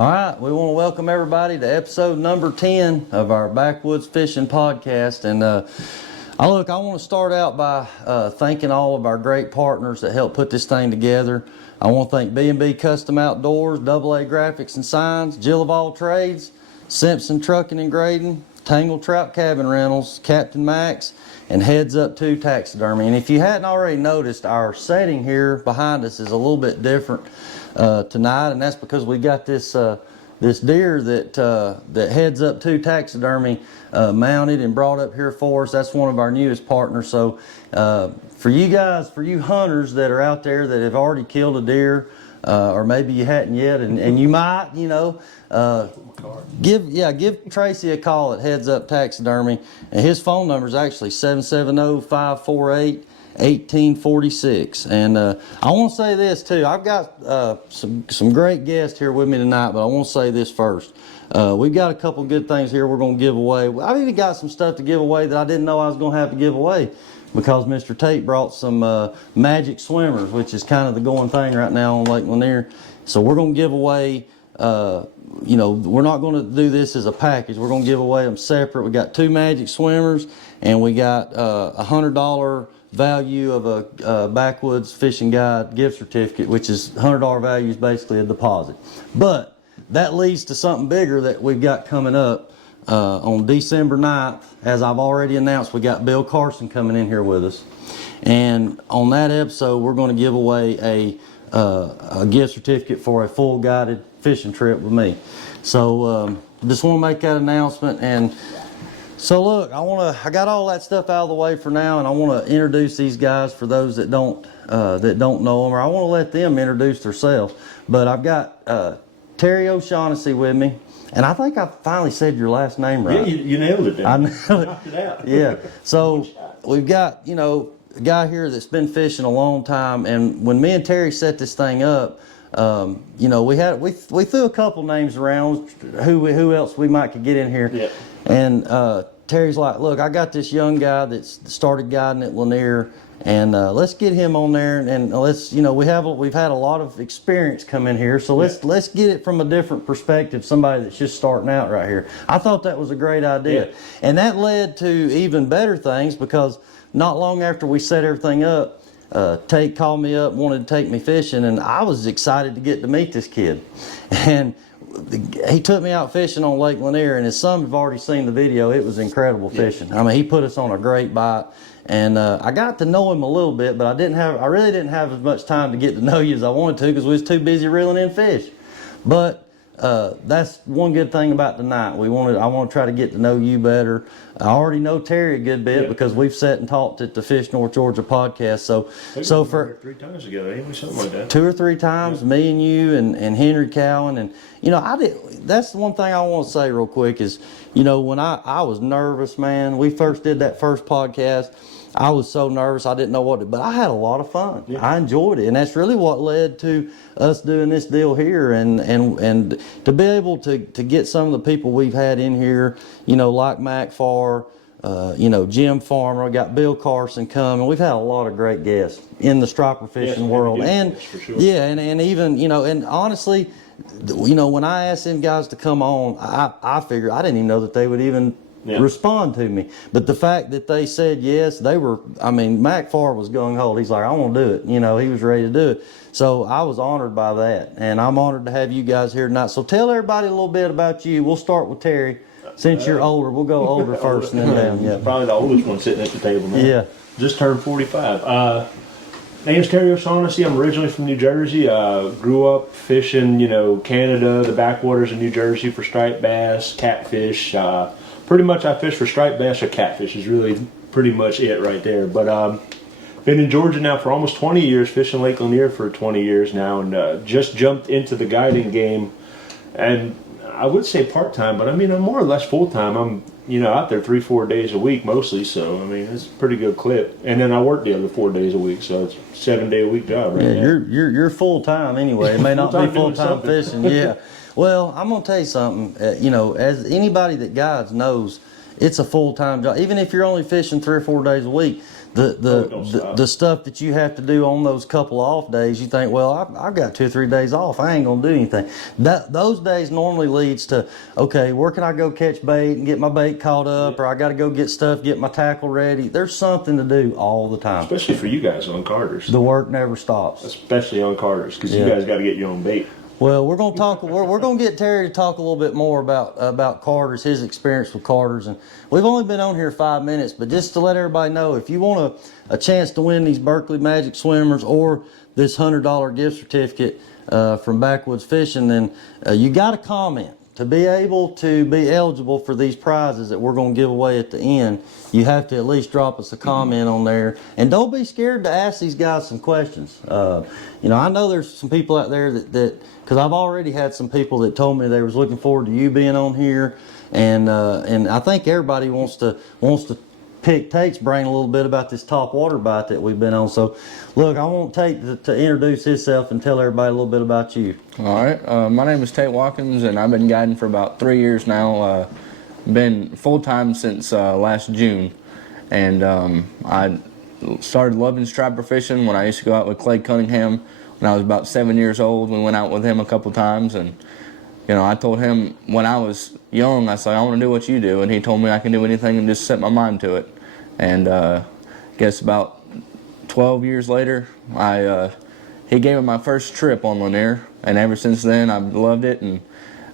All right, we want to welcome everybody to episode number 10 of our Backwoods Fishing Podcast. And I want to start out by thanking all of our great partners that helped put this thing together. I want to thank B&B Custom Outdoors, AA Graphics and Signs, Jill of All Trades, Simpson Trucking and Grading, Tangle Trout Cabin Rentals, Captain Max, and Heads Up 2 Taxidermy. And if you hadn't already noticed, our setting here behind us is a little bit different tonight, and that's because we got this this deer that Heads Up 2 Taxidermy mounted and brought up here for us. That's one of our newest partners. So for you guys, for you hunters that are out there that have already killed a deer, or maybe you hadn't yet, and you might, give Tracy a call at Heads Up Taxidermy, and his phone number is actually 770-548-1846. And I want to say this too. I've got some great guests here with me tonight, but I want to say this first. We've got a couple good things here we're going to give away. I've even got some stuff to give away that I didn't know I was going to have to give away, because Mr. Tate brought some magic swimmers, which is kind of the going thing right now on Lake Lanier. So we're going to give away, we're not going to do this as a package. We're going to give away them separate. We got 2 magic swimmers, and we got a $100 value of a Backwoods Fishing Guide gift certificate, which is $100 value is basically a deposit. But that leads to something bigger that we've got coming up. On December 9th, as I've already announced, we got Bill Carson coming in here with us, and on that episode we're going to give away a gift certificate for a full guided fishing trip with me. So just want to make that announcement. And so look, I got all that stuff out of the way for now, and I want to introduce these guys for those that don't know them, or I want to let them introduce themselves. But I've got Terry OShaughnessy with me. And I think I finally said your last name right. Yeah, you nailed it. I nailed it. Knocked it out. Yeah. So we've got, a guy here that's been fishing a long time. And when me and Terry set this thing up, we threw a couple names around, who else we might could get in here. Yeah. And Terry's like, look, I got this young guy that's started guiding at Lanier, and let's get him on there, and let's, we've had a lot of experience come in here, so let's get it from a different perspective, somebody that's just starting out right here. I thought that was a great idea. Yeah. And that led to even better things, because not long after we set everything up, Tate called me up, wanted to take me fishing, and I was excited to get to meet this kid. And he took me out fishing on Lake Lanier, and as some have already seen the video, it was incredible fishing. I mean, he put us on a great bite, and I got to know him a little bit, but I really didn't have as much time to get to know you as I wanted to, because we was too busy reeling in fish. But that's one good thing about tonight. I want to try to get to know you better. I already know Terry a good bit, because we've sat and talked at the Fish North Georgia podcast. So for 3 times together, ain't we? Something like that. 2 or 3 times, me and you and Henry Cowan, and that's the one thing I want to say real quick is, when I was nervous, man. We first did that first podcast. I was so nervous, I didn't know what to, but I had a lot of fun. Yeah. I enjoyed it, and that's really what led to us doing this deal here, and to be able to get some of the people we've had in here, like Mac Farr, Jim Farmer. We got Bill Carson coming. We've had a lot of great guests in the striper fishing world, and sure. and even and honestly, when I asked them guys to come on, I figured I didn't even know that they would even respond to me. But the fact that they said yes, Mac Farr was gung ho. He's like, I want to do it. He was ready to do it. So I was honored by that, and I'm honored to have you guys here tonight. So tell everybody a little bit about you. We'll start with Terry. Since you're older, we'll go older first and then down. Yeah. Probably the oldest one sitting at the table now. Yeah. Just turned 45. Name's Terry OShaughnessy. I'm originally from New Jersey. Grew up fishing, Canada, the backwaters of New Jersey for striped bass, catfish. Pretty much I fish for striped bass or catfish is really pretty much it right there. But been in Georgia now for almost 20 years, fishing Lake Lanier for 20 years now, and just jumped into the guiding game. And I would say part-time, but I'm more or less full-time. I'm out there 3-4 days a week mostly, so it's a pretty good clip. And then I work the other 4 days a week, so it's a 7-day-a-week job right now. You're full-time anyway. It may not be full-time fishing. Yeah. Well, I'm gonna tell you something. As anybody that guides knows, it's a full-time job. Even if you're only fishing 3 or 4 days a week, the stuff that you have to do on those couple off days, you think, well, I've got 2 or 3 days off. I ain't gonna do anything. Those days normally leads to, okay, where can I go catch bait and get my bait caught up, or I got to go get stuff, get my tackle ready. There's something to do all the time. Especially for you guys on Carters. The work never stops. Especially on Carters, because you guys got to get your own bait. Well, we're going to talk. We're going to get Terry to talk a little bit more about Carters, his experience with Carters, and we've only been on here 5 minutes, but just to let everybody know, if you want a chance to win these Berkeley Magic Swimmers or this $100 gift certificate from Backwoods Fishing, then you got to comment. To be able to be eligible for these prizes that we're going to give away at the end, you have to at least drop us a comment on there. And don't be scared to ask these guys some questions. I know there's some people out there that because I've already had some people that told me they was looking forward to you being on here. And I think everybody wants to pick Tate's brain a little bit about this top water bite that we've been on. So, look, I want Tate to introduce himself and tell everybody a little bit about you. All right. My name is Tate Watkins, and I've been guiding for about 3 years now. Been full-time since last June. And I started loving striper fishing when I used to go out with Clay Cunningham when I was about 7 years old. We went out with him a couple times, and I told him when I was young, I said, I want to do what you do. And he told me I can do anything and just set my mind to it. And I guess about 12 years later, he gave me my first trip on Lanier. And ever since then, I've loved it. And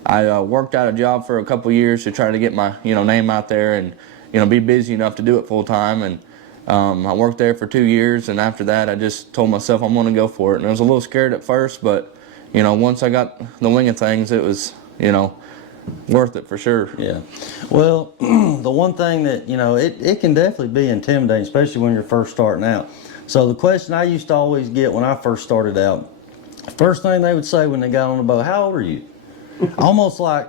I worked out a job for a couple years to try to get my name out there and be busy enough to do it full time. And I worked there for 2 years. And after that, I just told myself I'm going to go for it. And I was a little scared at first, but once I got the wing of things, it was, worth it for sure. Yeah. Well, the one thing that, it can definitely be intimidating, especially when you're first starting out. So the question I used to always get when I first started out, first thing they would say when they got on the boat, how old are you? Almost like,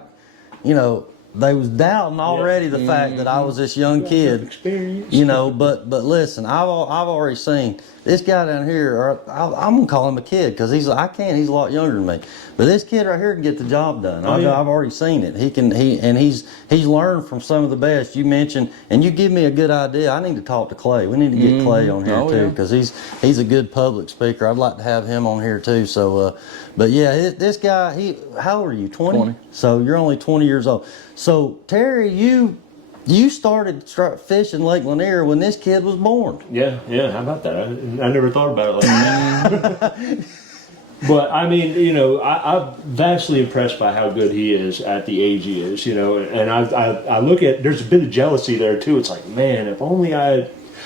they was doubting already the fact that I was this young kid, but listen, I've already seen this guy down here, or I'm gonna call him a kid because he's a lot younger than me. But this kid right here can get the job done. I've already seen it. He's learned from some of the best. You mentioned, and you give me a good idea. I need to talk to Clay. We need to get Clay on here too because he's a good public speaker. I'd like to have him on here too. So, but yeah, this guy, how old are you? 20? So you're only 20 years old. So Terry, you started fishing Lake Lanier when this kid was born. Yeah. How about that? I never thought about it like that. But I mean, I'm vastly impressed by how good he is at the age he is. And I look at, there's a bit of jealousy there too. It's like, man, if only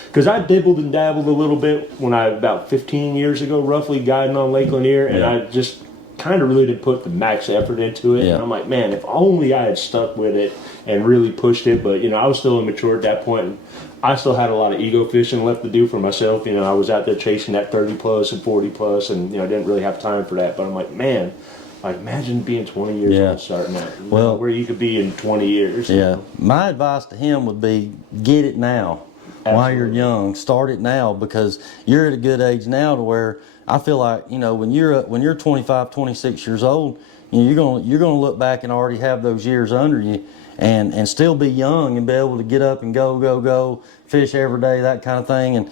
because I dibbled and dabbled a little bit when about 15 years ago, roughly, guiding on Lake Lanier, and I just kind of really did put the max effort into it. And I'm like, man, if only I had stuck with it and really pushed it. But I was still immature at that point. And I still had a lot of ego fishing left to do for myself. I was out there chasing that 30 plus and 40 plus, and I didn't really have time for that. But I'm like, man, imagine being 20 years old starting out. Well, where you could be in 20 years. Yeah. My advice to him would be get it now. Absolutely. While you're young, start it now, because you're at a good age now to where I feel like, when you're 25, 26 years old, you're gonna look back and already have those years under you, and still be young and be able to get up and go fish every day, that kind of thing. And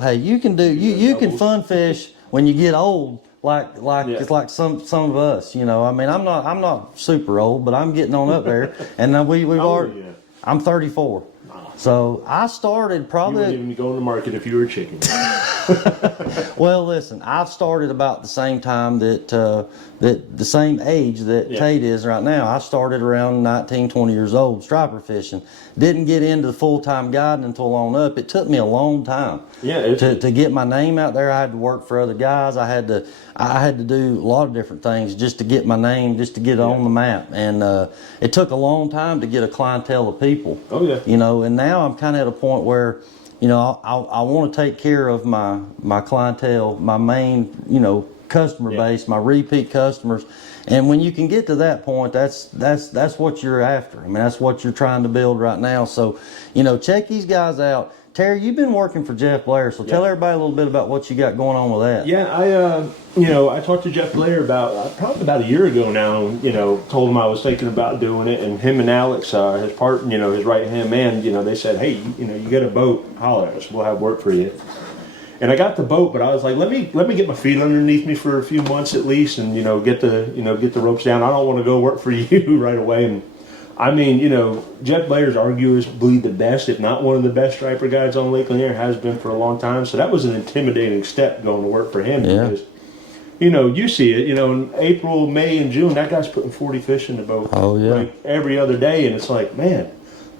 hey, you can you can fun fish when you get old, it's like some of us. I mean, I'm not super old, but I'm getting on up there, and I'm 34. So I started probably. You wouldn't even go in the market if you were a chicken. Well, listen, I've started about the same time that the same age that Tate is right now. I started around 19, 20 years old, striper fishing. Didn't get into full-time guiding until on up. It took me a long time. To get my name out there. I had to work for other guys. I had to do a lot of different things just to get my name, just to get on the map. And it took a long time to get a clientele of people. Oh yeah. And now I'm kind of at a point where, I want to take care of my clientele, my main, customer base, my repeat customers. And when you can get to that point, that's what you're after. I mean, that's what you're trying to build right now. So, check these guys out. Terry, you've been working for Jeff Blair, so tell everybody a little bit about what you got going on with that. Yeah, I talked to Jeff Blair probably about a year ago now. Told him I was thinking about doing it, and him and Alex, his partner, his right hand man, they said, hey, you get a boat, holler at us, we'll have work for you. And I got the boat, but I was like, let me get my feet underneath me for a few months at least, and get the ropes down. I don't want to go work for you right away. And I mean, Jeff Blair's arguably the best, if not one of the best striper guides on Lake Lanier, has been for a long time. So that was an intimidating step going to work for him because, you see it, in April, May, and June, that guy's putting 40 fish in the boat like every other day, and it's like, man,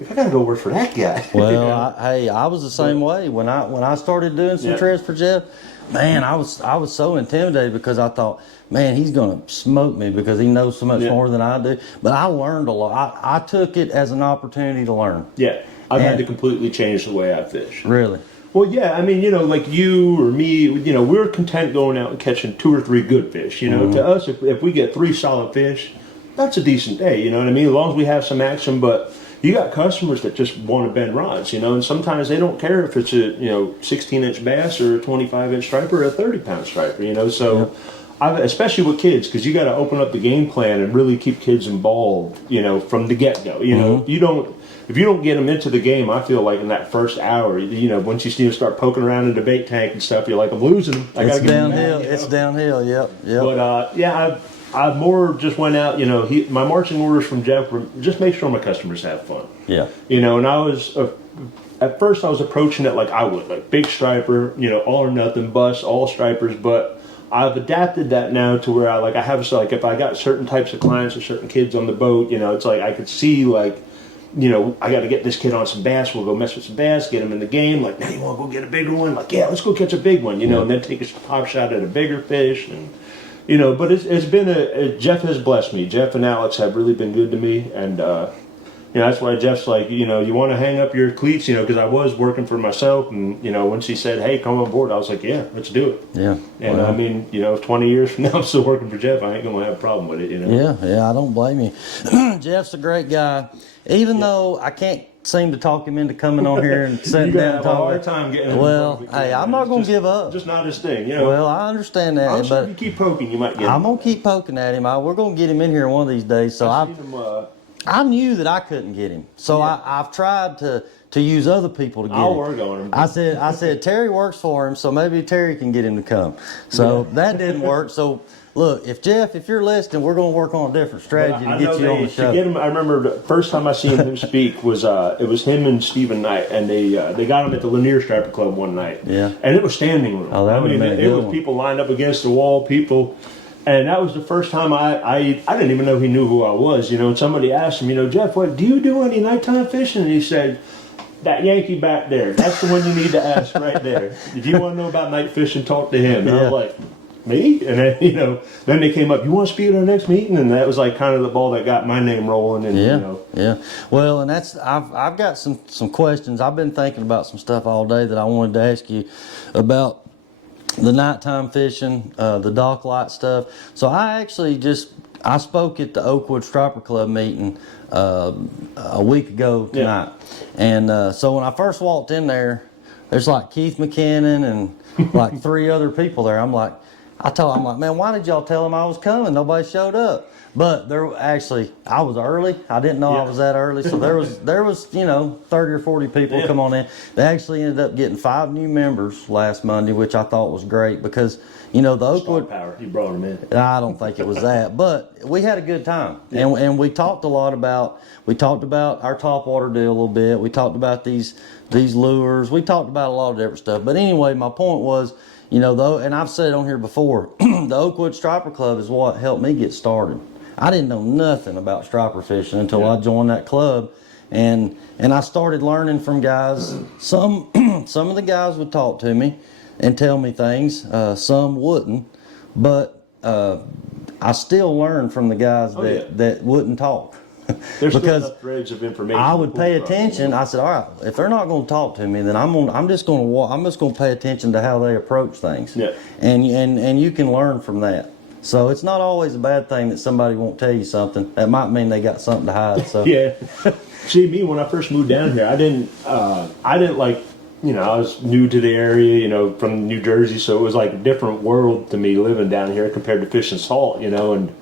I gotta go work for that guy. Well, I was the same way when I started doing some trips for Jeff. Man, I was so intimidated because I thought, man, he's gonna smoke me because he knows so much more than I do. But I learned a lot. I took it as an opportunity to learn. Yeah, I've had to completely change the way I fish. Really? Well, yeah, I mean, like you or me, we're content going out and catching 2 or 3 good fish. To us, if we get 3 solid fish, that's a decent day. You know what I mean? As long as we have some action, but you got customers that just want to bend rods, and sometimes they don't care if it's a 16-inch bass or a 25-inch striper or a 30-pound striper, so especially with kids, because you got to open up the game plan and really keep kids involved, from the get-go. If you don't get them into the game, I feel like in that first hour, once you see them start poking around in the bait tank and stuff, you're like, I'm losing them. It's downhill. It's downhill. Yep. But I more just went out, my marching orders from Jeff were just make sure my customers have fun. Yeah. And I was, at first I was approaching it like I would, like big striper, all or nothing, bust, all stripers, but I've adapted that now to where I have, if I got certain types of clients or certain kids on the boat, it's like I could see like, I got to get this kid on some bass. We'll go mess with some bass, get him in the game. Like, now you want to go get a bigger one? Like, yeah, let's go catch a big one, and then take a pop shot at a bigger fish. And, but it's been Jeff has blessed me. Jeff and Alex have really been good to me. And, that's why Jeff's like, you want to hang up your cleats, because I was working for myself. And, once he said, hey, come on board, I was like, yeah, let's do it. Yeah. And I mean, 20 years from now, I'm still working for Jeff. I ain't going to have a problem with it, Yeah, I don't blame you. Jeff's a great guy. Even though I can't seem to talk him into coming on here and sitting down and talking. You have a hard time getting him. Well, hey, I'm not going to give up. Just not his thing, Well, I understand that. I'm sure but if you keep poking, you might get him. I'm going to keep poking at him. We're going to get him in here one of these days. So I knew that I couldn't get him. So I've tried to use other people to get him. I'll work on him. I said Terry works for him, so maybe Terry can get him to come. So that didn't work. So look, if you're listening, we're going to work on a different strategy to get you on the show. To get him, I remember the first time I seen him speak was it was him and Stephen Knight, and they got him at the Lanier Striper Club one night. Yeah. And it was standing room. Oh, that would have been a good one. People lined up against the wall, and that was the first time I didn't even know he knew who I was, and somebody asked him, Jeff, do you do any nighttime fishing? And he said, that Yankee back there, that's the one you need to ask right there. If you want to know about night fishing, talk to him. And I was like, me? And then, then they came up, you want to speak at our next meeting? And that was like kind of the ball that got my name rolling. And, Yeah. Well, and I've got some questions. I've been thinking about some stuff all day that I wanted to ask you about the nighttime fishing, the dock light stuff. So I spoke at the Oakwood Striper Club meeting a week ago tonight. And so when I first walked in there, there's like Keith McKinnon and like 3 other people there. I'm like, man, why did y'all tell them I was coming? Nobody showed up. But I was early. I didn't know I was that early. So there was 30 or 40 people come on in. They actually ended up getting 5 new members last Monday, which I thought was great because, the Oakwood power. You brought them in. I don't think it was that, but we had a good time. And we talked a lot about our topwater deal a little bit. We talked about these lures. We talked about a lot of different stuff. But anyway, my point was, and I've said it on here before, the Oakwood Striper Club is what helped me get started. I didn't know nothing about striper fishing until I joined that club, and I started learning from guys. Some of the guys would talk to me and tell me things. Some wouldn't, but I still learned from the guys that wouldn't talk. There's because still enough threads of information. I would pay attention. I said, all right, if they're not going to talk to me, then I'm just going to pay attention to how they approach things. Yeah. And you can learn from that. So it's not always a bad thing that somebody won't tell you something. That might mean they got something to hide. So yeah. See, me when I first moved down here, I didn't like I was new to the area, from New Jersey, so it was like a different world to me living down here compared to fishing salt, and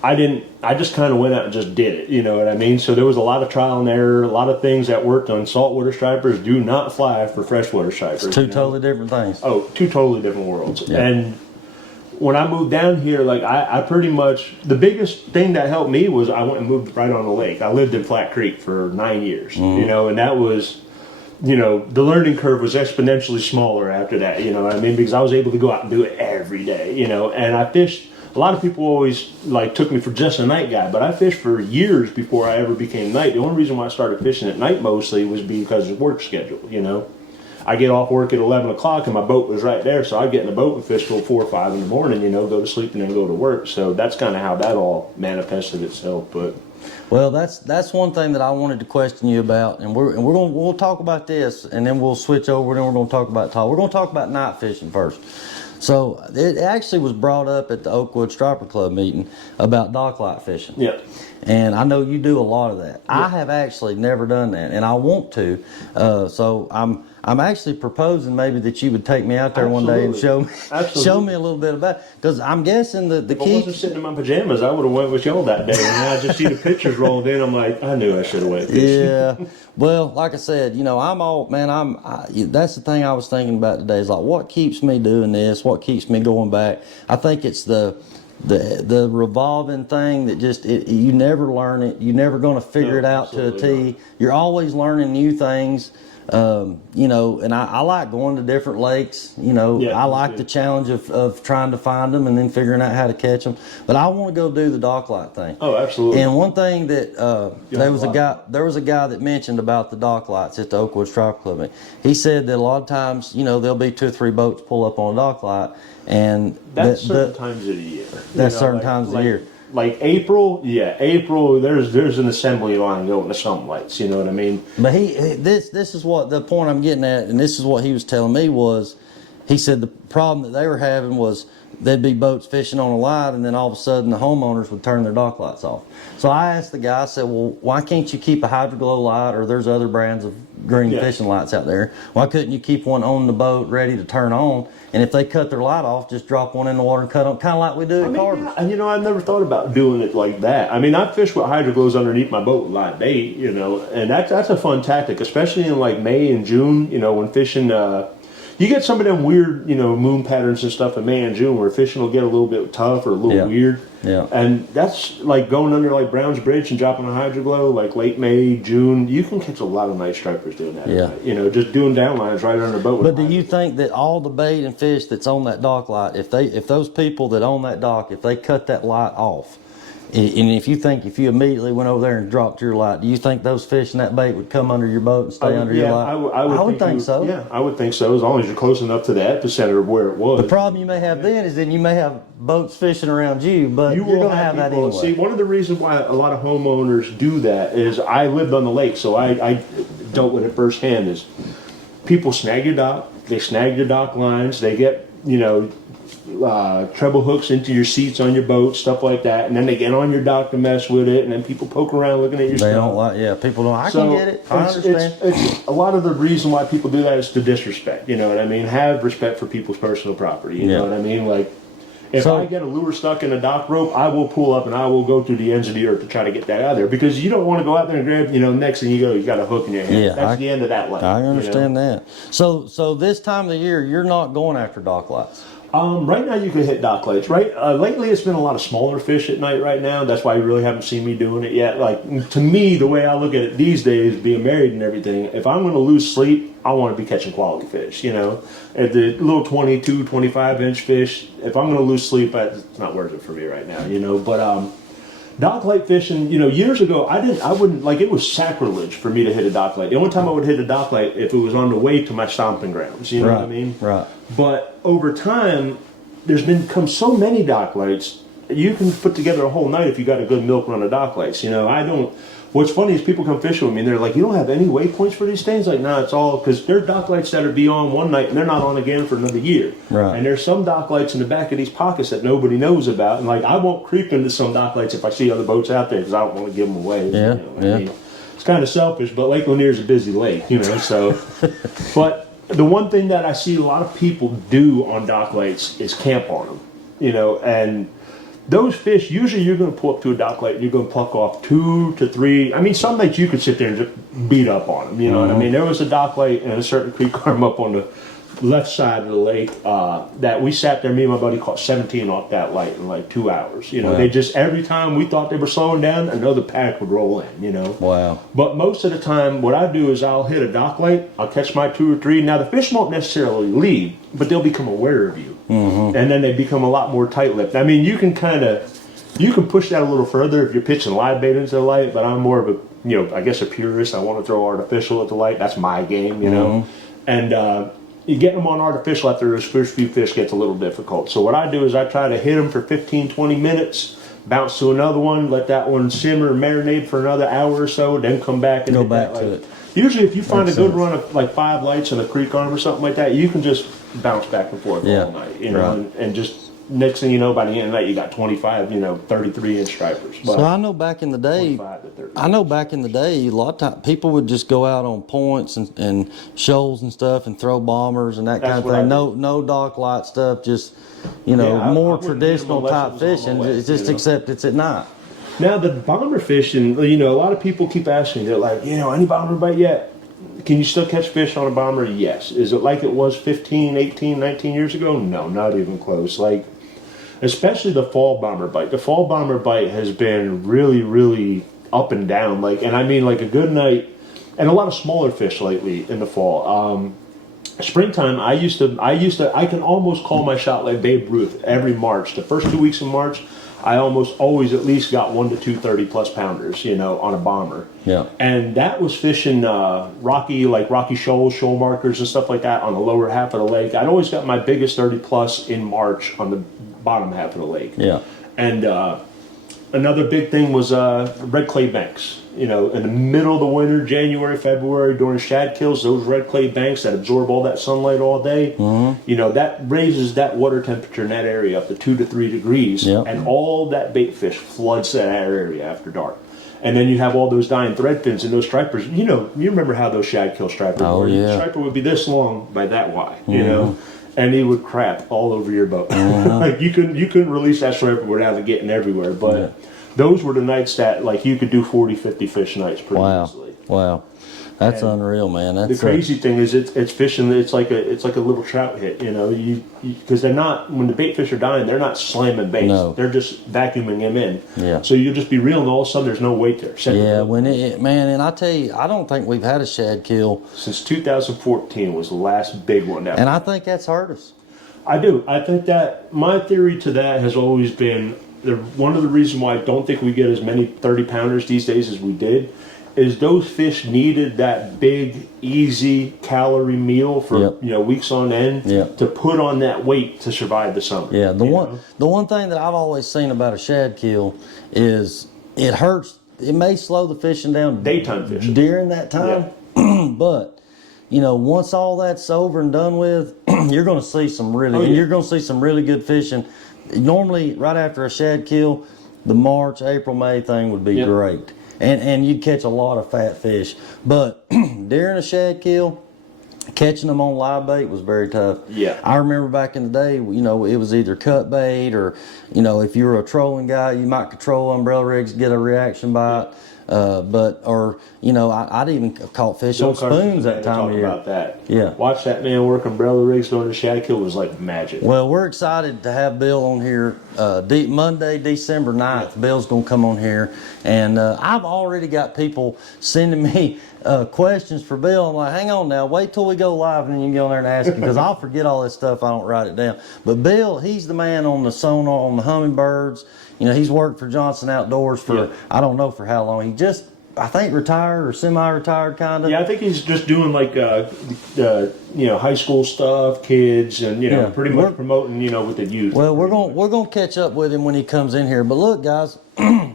I just kind of went out and just did it, you know what I mean? So there was a lot of trial and error, a lot of things that worked on saltwater stripers do not fly for freshwater stripers. It's two totally different things. Oh, two totally different worlds. Yeah. And when I moved down here, like I pretty much, the biggest thing that helped me was I went and moved right on the lake. I lived in Flat Creek for 9 years, and that was, the learning curve was exponentially smaller after that, you know what I mean? Because I was able to go out and do it every day, and I fished. A lot of people always took me for just a night guy, but I fished for years before I ever became night. The only reason why I started fishing at night mostly was because of work schedule, I get off work at 11 o'clock and my boat was right there, so I'd get in the boat and fish till 4 or 5 in the morning, go to sleep and then go to work. So that's kind of how that all manifested itself. But well, that's one thing that I wanted to question you about, and we'll talk about this, and then we'll switch over, and then we're going to talk about We're going to talk about night fishing first. So it actually was brought up at the Oakwood Striper Club meeting about docklight fishing. yeah. And I know you do a lot of that. Yeah. I have actually never done that, and I want to. So I'm actually proposing maybe that you would take me out there one day and show me a little bit about it. Because I'm guessing the If I key. wasn't sitting in my pajamas, I would have went with y'all that day. And I just see the pictures rolled in. I'm like, I knew I should have went fishing. Yeah. Well, like I said, that's the thing I was thinking about today is what keeps me doing this? What keeps me going back? I think it's the revolving thing that you never learn it. You're never going to figure it out to a T. You're always learning new things. And I like going to different lakes. I like the challenge of trying to find them and then figuring out how to catch them. But I want to go do the docklight thing. Oh, absolutely. And one thing that there was a guy that mentioned about the docklights at the Oakwood Striper Club. He said that a lot of times, there'll be 2 or 3 boats pull up on a docklight, and that's certain times of the year. That's certain times of the year. Like April, there's an assembly line going to some lights, you know what I mean? But this is what the point I'm getting at, and this is what he was telling me was, he said the problem that they were having was there'd be boats fishing on a light, and then all of a sudden the homeowners would turn their dock lights off. So I asked the guy, I said, well, why can't you keep a hydroglow light, or there's other brands of green fishing lights out there? Why couldn't you keep one on the boat ready to turn on? And if they cut their light off, just drop one in the water and cut them, kind of like we do at Carver's. Yeah, I've never thought about doing it like that. I fish with hydroglows underneath my boat with live bait, and that's a fun tactic, especially in like May and June, when fishing. You get some of them weird, moon patterns and stuff in May and June where fishing will get a little bit tough or a little weird. Yeah. And that's like going under like Brown's Bridge and dropping a hydroglow like late May, June. You can catch a lot of night stripers doing that. Yeah. Just doing downlines right under the boat. But do you think that all the bait and fish that's on that dock light, if those people that own that dock, if they cut that light off, and if you immediately went over there and dropped your light, do you think those fish and that bait would come under your boat and stay under your light? I would think so. Yeah, I would think so, as long as you're close enough to the epicenter of where it was. The problem you may have then is then you may have boats fishing around you, but you're going to have that anyway. See, one of the reasons why a lot of homeowners do that is I lived on the lake, so I dealt with it firsthand. Is people snag your dock, they snag your dock lines, they get treble hooks into your seats on your boat, stuff like that, and then they get on your dock to mess with it, and then people poke around looking at your stuff. They don't like, people don't. I can get it. I understand. It's a lot of the reason why people do that is to disrespect. You know what I mean? Have respect for people's personal property. You know what I mean? Like, if I get a lure stuck in a dock rope, I will pull up and I will go through the ends of the earth to try to get that out of there, because you don't want to go out there and grab, next thing you got a hook in your hand. Yeah, that's the end of that line. I understand that. So this time of the year, you're not going after dock lights. Right now you can hit dock lights, right? Lately it's been a lot of smaller fish at night right now. That's why you really haven't seen me doing it yet. Like, to me, the way I look at it these days, being married and everything, if I'm going to lose sleep, I want to be catching quality fish, At the little 22, 25-inch fish, if I'm going to lose sleep, it's not worth it for me right now, But dock light fishing, years ago, I wouldn't, it was sacrilege for me to hit a dock light. The only time I would hit a dock light if it was on the way to my stomping grounds, you know what I mean? Right. But over time, there's become so many dock lights, you can put together a whole night if you got a good milk run of dock lights. What's funny is people come fishing with me and they're like, you don't have any waypoints for these things? Like, nah, it's all, because there are dock lights that are be on one night and they're not on again for another year. Right. And there's some dock lights in the back of these pockets that nobody knows about. And I won't creep into some dock lights if I see other boats out there because I don't want to give them away. Yeah, I mean, it's kind of selfish, but Lake Lanier's a busy lake, so. But the one thing that I see a lot of people do on dock lights is camp on them, and those fish, usually you're going to pull up to a dock light and you're going to pluck off 2 to 3. I mean, some nights you could sit there and just beat up on them, you know what I mean? There was a dock light and a certain creek arm up on the left side of the lake that we sat there, me and my buddy caught 17 off that light in like 2 hours. Wow. They just, every time we thought they were slowing down, another pack would roll in, Wow. But most of the time, what I do is I'll hit a dock light, I'll catch my 2 or 3. Now, the fish won't necessarily leave, but they'll become aware of you. And then they become a lot more tight-lipped. I mean, you can push that a little further if you're pitching live bait into the light, but I'm more of a, I guess a purist. I want to throw artificial at the light. That's my game, And you get them on artificial after those first few fish gets a little difficult. So what I do is I try to hit them for 15, 20 minutes, bounce to another one, let that one simmer and marinate for another hour or so, then come back and Go hit back that to light. it. Usually if you find Makes a good sense. run of like 5 lights in a creek arm or something like that, you can just bounce back and forth Yeah. all night, Right. and just next thing you know, by the end of the night, you got 25, 33-inch stripers. So I know back in the day, 25 to 30. a lot of times people would just go out on points and shoals and stuff and throw bombers and that That's kind of what I thing. do. No dock light stuff, just I more wouldn't hit 'em traditional unless it type was on fishing. my way, It's just except it's at night. Now the bomber fishing, a lot of people keep asking, they're like, any bomber bite yet? Can you still catch fish on a bomber? Yes. Is it like it was 15, 18, 19 years ago? No, not even close. Like, especially the fall bomber bite. The fall bomber bite has been really, really up and down. And I mean like a good night, and a lot of smaller fish lately in the fall. Springtime, I can almost call my shot like Babe Ruth every March. The first 2 weeks of March, I almost always at least got 1 to 2 30-plus pounders, on a bomber. Yeah. And that was fishing rocky shoals, shoal markers and stuff like that on the lower half of the lake. I'd always got my biggest 30-plus in March on the bottom half of the lake. Yeah. And another big thing was red clay banks. In the middle of the winter, January, February, during shad kills, those red clay banks that absorb all that sunlight all day, that raises that water temperature in that area up to 2 to 3 degrees, Yep. and all that bait fish floods that area after dark. And then you have all those dying thread fins and those stripers. You remember how those shad kill stripers Oh, were. yeah. The striper would be this long by that wide, and he would crap all over your boat. Like you couldn't release that striper without it getting everywhere. But those were the nights that you could do 40, 50 fish nights pretty easily. Wow. That's unreal, man. That's The crazy thing is it's fishing. It's like a little trout hit, because they're not, when the bait fish are dying, they're not slamming baits. No. They're just vacuuming them in. Yeah. So you'll just be reeling, and all of a sudden there's no weight there. Yeah, and I tell you, I don't think we've had a shad kill, Since 2014 was the last big one. and I think that's hurt us. I do. I think that my theory to that has always been one of the reasons why I don't think we get as many 30-pounders these days as we did is those fish needed that big, easy calorie meal for weeks on end to put on that weight to survive the summer. Yeah, the one thing that I've always seen about a shad kill is it hurts. It may slow the fishing down Daytime fishing during that time, but once all that's over and done with, you're going to see some really good fishing. Normally, right after a shad kill, the March, April, May thing would be great. And you'd catch a lot of fat fish. But during a shad kill, catching them on live bait was very tough. Yeah. I remember back in the day, it was either cut bait or, if you were a trolling guy, you might control umbrella rigs, get a reaction bite. I'd even caught fish on spoons that time of year. About that. Yeah. Watch that man work umbrella rigs during the shad kill was like magic. Well, we're excited to have Bill on here Monday, December 9th. Bill's going to come on here. And I've already got people sending me questions for Bill. I'm like, hang on now, wait till we go live and then you can get on there and ask him because I'll forget all this stuff. I don't write it down. But Bill, he's the man on the sonar, on the hummingbirds. He's worked for Johnson Outdoors for, I don't know for how long. He just, I think, retired or semi-retired kind of. Yeah, I think he's just doing high school stuff, kids, and pretty much promoting with the youth. Well, we're gonna catch up with him when he comes in here. But look, guys,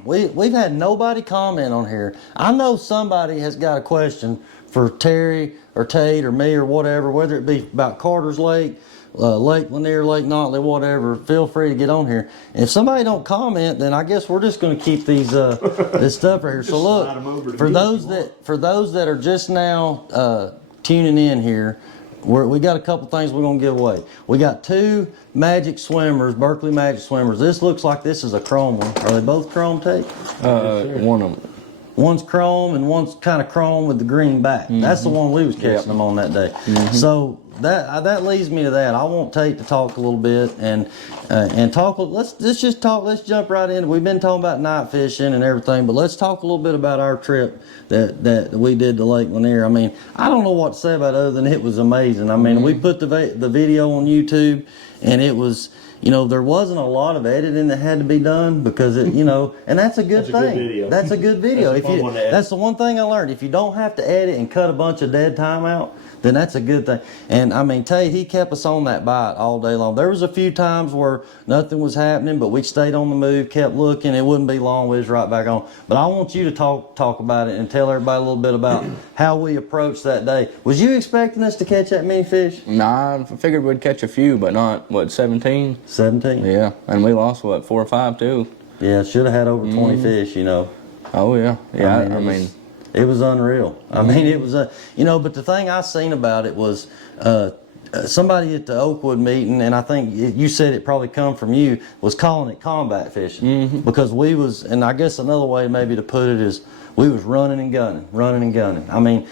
we've had nobody comment on here. I know somebody has got a question for Terry or Tate or me or whatever, whether it be about Carter's Lake, Lake Lanier, Lake Notley, whatever. Feel free to get on here. And if somebody don't comment, then I guess we're just going to keep these this stuff right here. So look, for those that are just now tuning in here, we got a couple things we're gonna give away. We got 2 Magic swimmers, Berkeley Magic swimmers. This looks like this is a chrome one. Are they both chrome, Tate? One of them. One's chrome and one's kind of chrome with the green back. That's the one we was catching them on that day. So that leads me to that. I want Tate to talk a little bit and talk. Let's just talk. Let's jump right in. We've been talking about night fishing and everything, but let's talk a little bit about our trip that we did to Lake Lanier. I mean, I don't know what to say about it other than it was amazing. I mean, we put the video on YouTube, and it was. You know, there wasn't a lot of editing that had to be done because it, you know, and that's a good thing. That's a good video. That's the one thing I learned. If you don't have to edit and cut a bunch of dead time out, then that's a good thing. And I mean, Tate, he kept us on that bite all day long. There was a few times where nothing was happening, but we stayed on the move, kept looking. It wouldn't be long, we was right back on. But I want you to talk about it and tell everybody a little bit about how we approached that day. Was you expecting us to catch that many fish? Nah, I figured we'd catch a few, but not, 17? 17? Yeah, and we lost, 4 or 5 too? Yeah, should have had over 20 fish, you know. Oh, yeah. Yeah, I mean it was unreal. I mean, it was, you know, but the thing I seen about it was somebody at the Oakwood meeting, and I think you said it probably come from you, was calling it combat fishing. Because we was, and I guess another way maybe to put it is, we was running and gunning. I mean,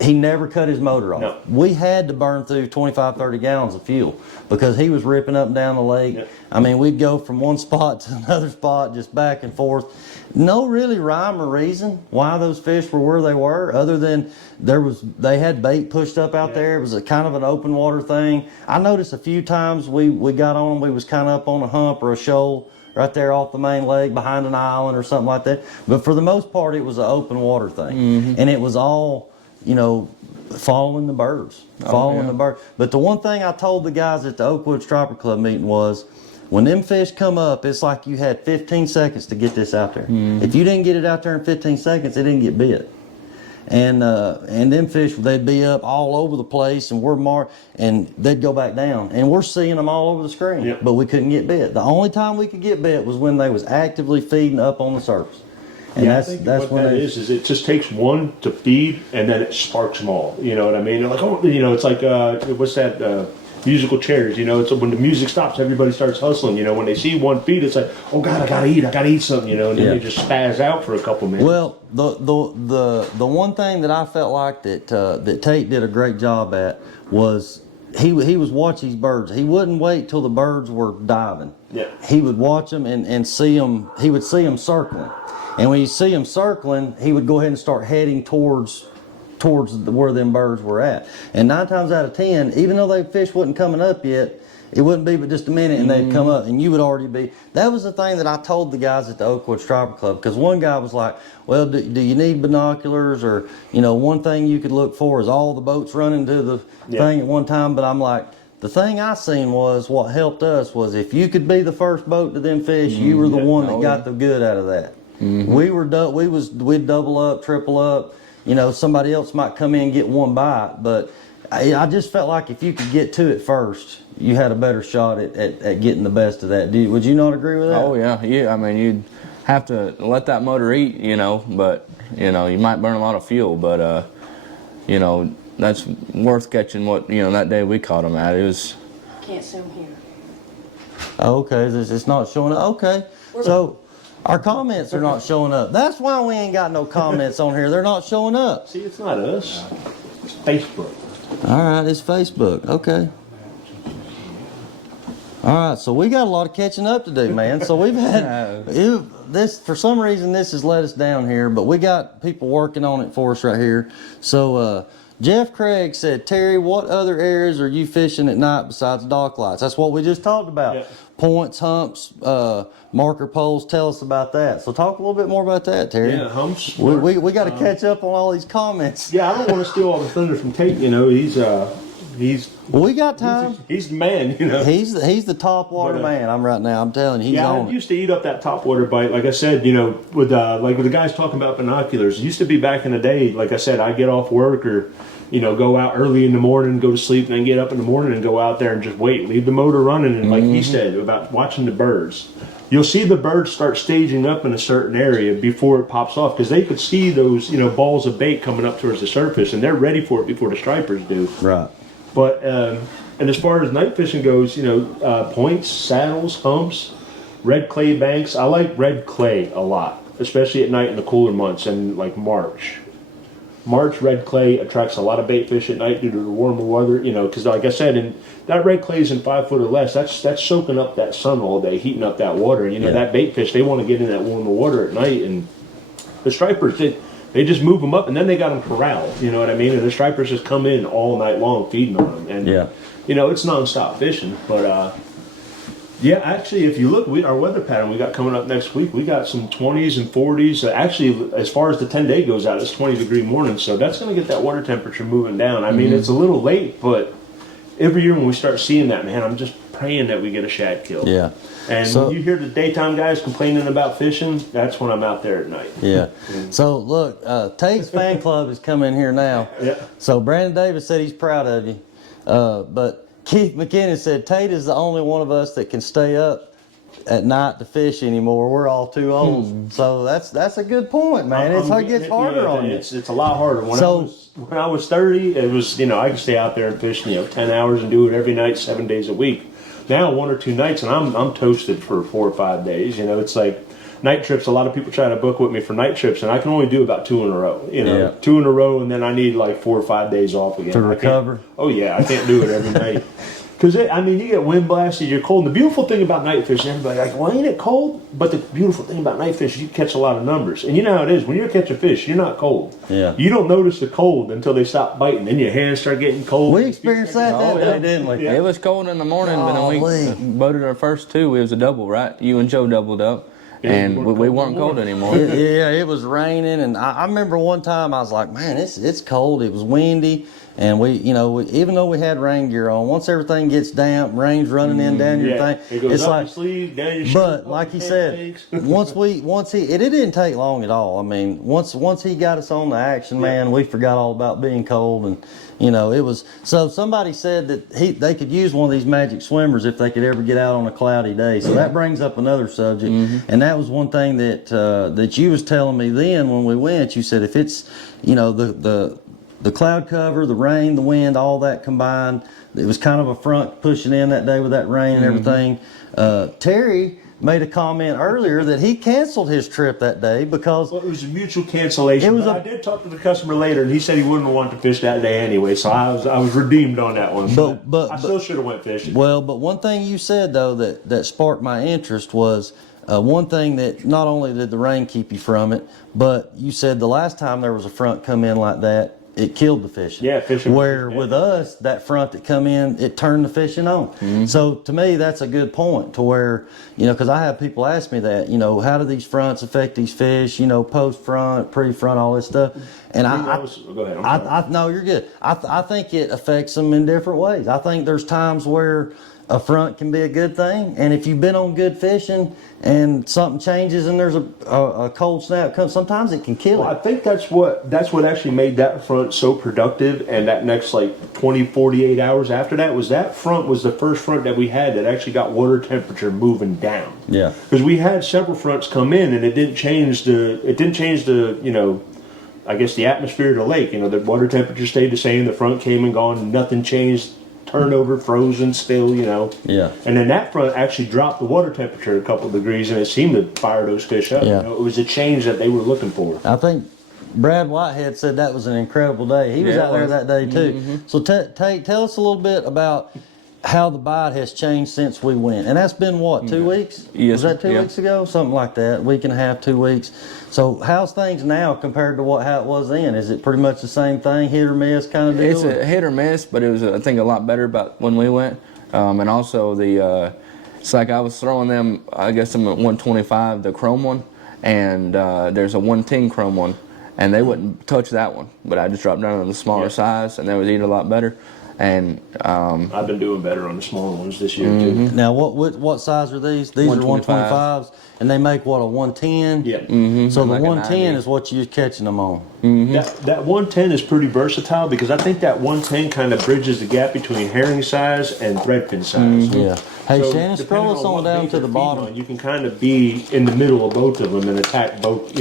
he never cut his motor off. No. We had to burn through 25, 30 gallons of fuel because he was ripping up and down the lake. Yep. I mean, we'd go from one spot to another spot, just back and forth. No really rhyme or reason why those fish were where they were, other than they had bait pushed up out there. It was a kind of an open water thing. I noticed a few times we got on them, we was kind of up on a hump or a shoal right there off the main lake behind an island or something like that. But for the most part, it was an open water thing. And it was all, you know, following the birds, the birds. But the one thing I told the guys at the Oakwood Striper Club meeting was, when them fish come up, it's like you had 15 seconds to get this out there. If you didn't get it out there in 15 seconds, it didn't get bit. And them fish, they'd be up all over the place, and and they'd go back down, and we're seeing them all over the screen. But we couldn't get bit. The only time we could get bit was when they was actively feeding up on the surface. And I think that's what that is it just takes one to feed, and then it sparks them all. You know what I mean? They're like, oh, you know, it's like what's that? Musical chairs, you know, it's when the music stops, everybody starts hustling. You know, when they see one feed, it's like, oh God, I gotta eat something, you know, and then they just spaz out for a couple minutes. Well, the one thing that I felt like that Tate did a great job at was he was watching these birds. He wouldn't wait till the birds were diving. Yeah. He would watch them and see them. He would see them circling, and when you see them circling, he would go ahead and start heading towards where them birds were at. And 9 times out of 10, even though they fish wasn't coming up yet, it wouldn't be but just a minute and they'd come up and you would already be. That was the thing that I told the guys at the Oakwood Striper Club, because one guy was like, well, do you need binoculars? Or, you know, one thing you could look for is all the boats running to the thing at one time. But I'm like, the thing I seen was, what helped us was, if you could be the first boat to them fish, you were the one that got the good out of that. We'd double up, triple up. You know, somebody else might come in and get one bite, but I just felt like if you could get to it first, you had a better shot at getting the best of that. Would you not agree with that? Oh, yeah. I mean, you'd have to let that motor eat, you know, but, you know, you might burn a lot of fuel, but, you know, that's worth catching what, you know, that day we caught them at. It was... Can't zoom here. Okay, it's not showing up. Okay, so... Our comments are not showing up. That's why we ain't got no comments on here. They're not showing up. See, it's not us. It's Facebook. All right, it's Facebook. Okay. All right, so we got a lot of catching up to do, man. So we've had this, for some reason, this has let us down here, but we got people working on it for us right here. So Jeff Craig said, Terry, what other areas are you fishing at night besides dock lights? That's what we just talked about. Yeah. Points, humps, marker poles. Tell us about that. So talk a little bit more about that, Terry. Yeah, humps. We got to catch up on all these comments. Yeah, I don't want to steal all the thunder from Tate. You know, he's well, we got time. He's the man. You know, he's the top water man. I'm telling you, he's on I used to eat up that top water bite. Like I said, you know, with the guys talking about binoculars. It used to be back in the day. Like I said, I get off work or, you know, go out early in the morning, go to sleep, and then get up in the morning and go out there and just wait, leave the motor running. And like he said about watching the birds, you'll see the birds start staging up in a certain area before it pops off, because they could see those, you know, balls of bait coming up towards the surface, and they're ready for it before the stripers do. Right. But and as far as night fishing goes, points, saddles, humps, red clay banks. I like red clay a lot, especially at night in the cooler months and like March. March red clay attracts a lot of bait fish at night due to the warmer weather. Because like I said, and that red clay is in 5 foot or less. That's soaking up that sun all day, heating up that water. And that bait fish, they want to get in that warmer water at night. And the stripers, they just move them up, and then they got them corralled. You know what I mean? And the stripers just come in all night long feeding on them. And it's nonstop fishing. But yeah, actually, if you look, our weather pattern we got coming up next week, we got some 20s and 40s. Actually, as far as the 10-day goes out, it's 20-degree morning, so that's going to get that water temperature moving down. I mean, it's a little late, but every year when we start seeing that, man, I'm just praying that we get a shad kill. Yeah. And when you hear the daytime guys complaining about fishing, that's when I'm out there at night. Yeah. So, look, Tate's fan club is coming here now. Yeah. So, Brandon Davis said he's proud of you. But Keith McKinnon said Tate is the only one of us that can stay up at night to fish anymore. We're all too old. So that's a good point, man. It gets harder on you. It's a lot harder. When I was 30, it was, I could stay out there and fish, 10 hours and do it every night, 7 days a week. Now 1 or 2 nights and I'm toasted for 4 or 5 days. It's like night trips. A lot of people try to book with me for night trips, and I can only do about 2 in a row. 2 in a row, and then I need like 4 or 5 days off again to recover. Oh yeah, I can't do it every night. Because you get wind blasted, you're cold. And the beautiful thing about night fishing, everybody's like, well, ain't it cold? But the beautiful thing about night fishing, you catch a lot of numbers. And you know how it is. When you're catching fish, you're not cold. Yeah. You don't notice the cold until they stop biting. Then your hands start getting cold. We experienced that day, didn't we? It was cold in the morning, but then we boated our first 2. It was a double, right? You and Joe doubled up. And we weren't cold anymore. Yeah, it was raining, and I remember one time I was like, man, it's cold. It was windy, and we even though we had rain gear on, once everything gets damp, rain's running in down your thing, it goes it's up like. your sleeve, down your But shirt, like he said, it didn't take long at all. I mean, once he got us on the action, man, we forgot all about being cold, and it was. So somebody said that they could use one of these magic swimmers if they could ever get out on a cloudy day. So that brings up another subject, and that was one thing that you was telling me then when we went. You said if it's the cloud cover, the rain, the wind, all that combined, it was kind of a front pushing in that day with that rain and everything. Terry made a comment earlier that he canceled his trip that day because it was a mutual cancellation. I did talk to the customer later, and he said he wouldn't want to fish that day anyway. So I was redeemed on that one. But I still should have went fishing. Well, but one thing you said though that sparked my interest was one thing that not only did the rain keep you from it, but you said the last time there was a front come in like that, it killed the fishing. Yeah, fishing. Where with us, that front that come in, it turned the fishing on. So to me, that's a good point to where, because I have people ask me that, how do these fronts affect these fish, post front, pre front, all this stuff. And go ahead. no, you're good. I think it affects them in different ways. I think there's times where a front can be a good thing, and if you've been on good fishing and something changes and there's a cold snap comes, sometimes it can kill it. I think that's what actually made that front so productive, and that next 20, 48 hours after that front was the first front that we had that actually got water temperature moving down. Yeah. Because we had several fronts come in and it didn't change the I guess the atmosphere of the lake. The water temperature stayed the same, the front came and gone, nothing changed. Turnover, frozen still, Yeah. And then that front actually dropped the water temperature a couple of degrees, and it seemed to fire those fish up. Yeah. It was a change that they were looking for. I think Brad Whitehead said that was an incredible day. He was out there that day too. So Tate, tell us a little bit about how the bite has changed since we went. And that's been what, 2 weeks? Yes. Was that 2 weeks ago? Something like that. Week and a half, 2 weeks. So how's things now compared to how it was then? Is it pretty much the same thing, hit or miss kind of deal? It's a hit or miss, but it was, I think, a lot better about when we went. And also it's like I was throwing them, I guess I'm at 125, the chrome one, and there's a 110 chrome one, and they wouldn't touch that one. But I just dropped down to the smaller size, and they would eat a lot better. And I've been doing better on the smaller ones this year too. Now, what size are these? These are 125s, and they make what, a 110? Yeah. So the Like a 110 90. is what you're catching them on. That 110 is pretty versatile because I think that 110 kind of bridges the gap between herring size and threadfin size. Yeah. Hey, So Shannon, scroll depending us on on what down bait to you're the feeding bottom. on, you can kind of be in the middle of both of them and attack both,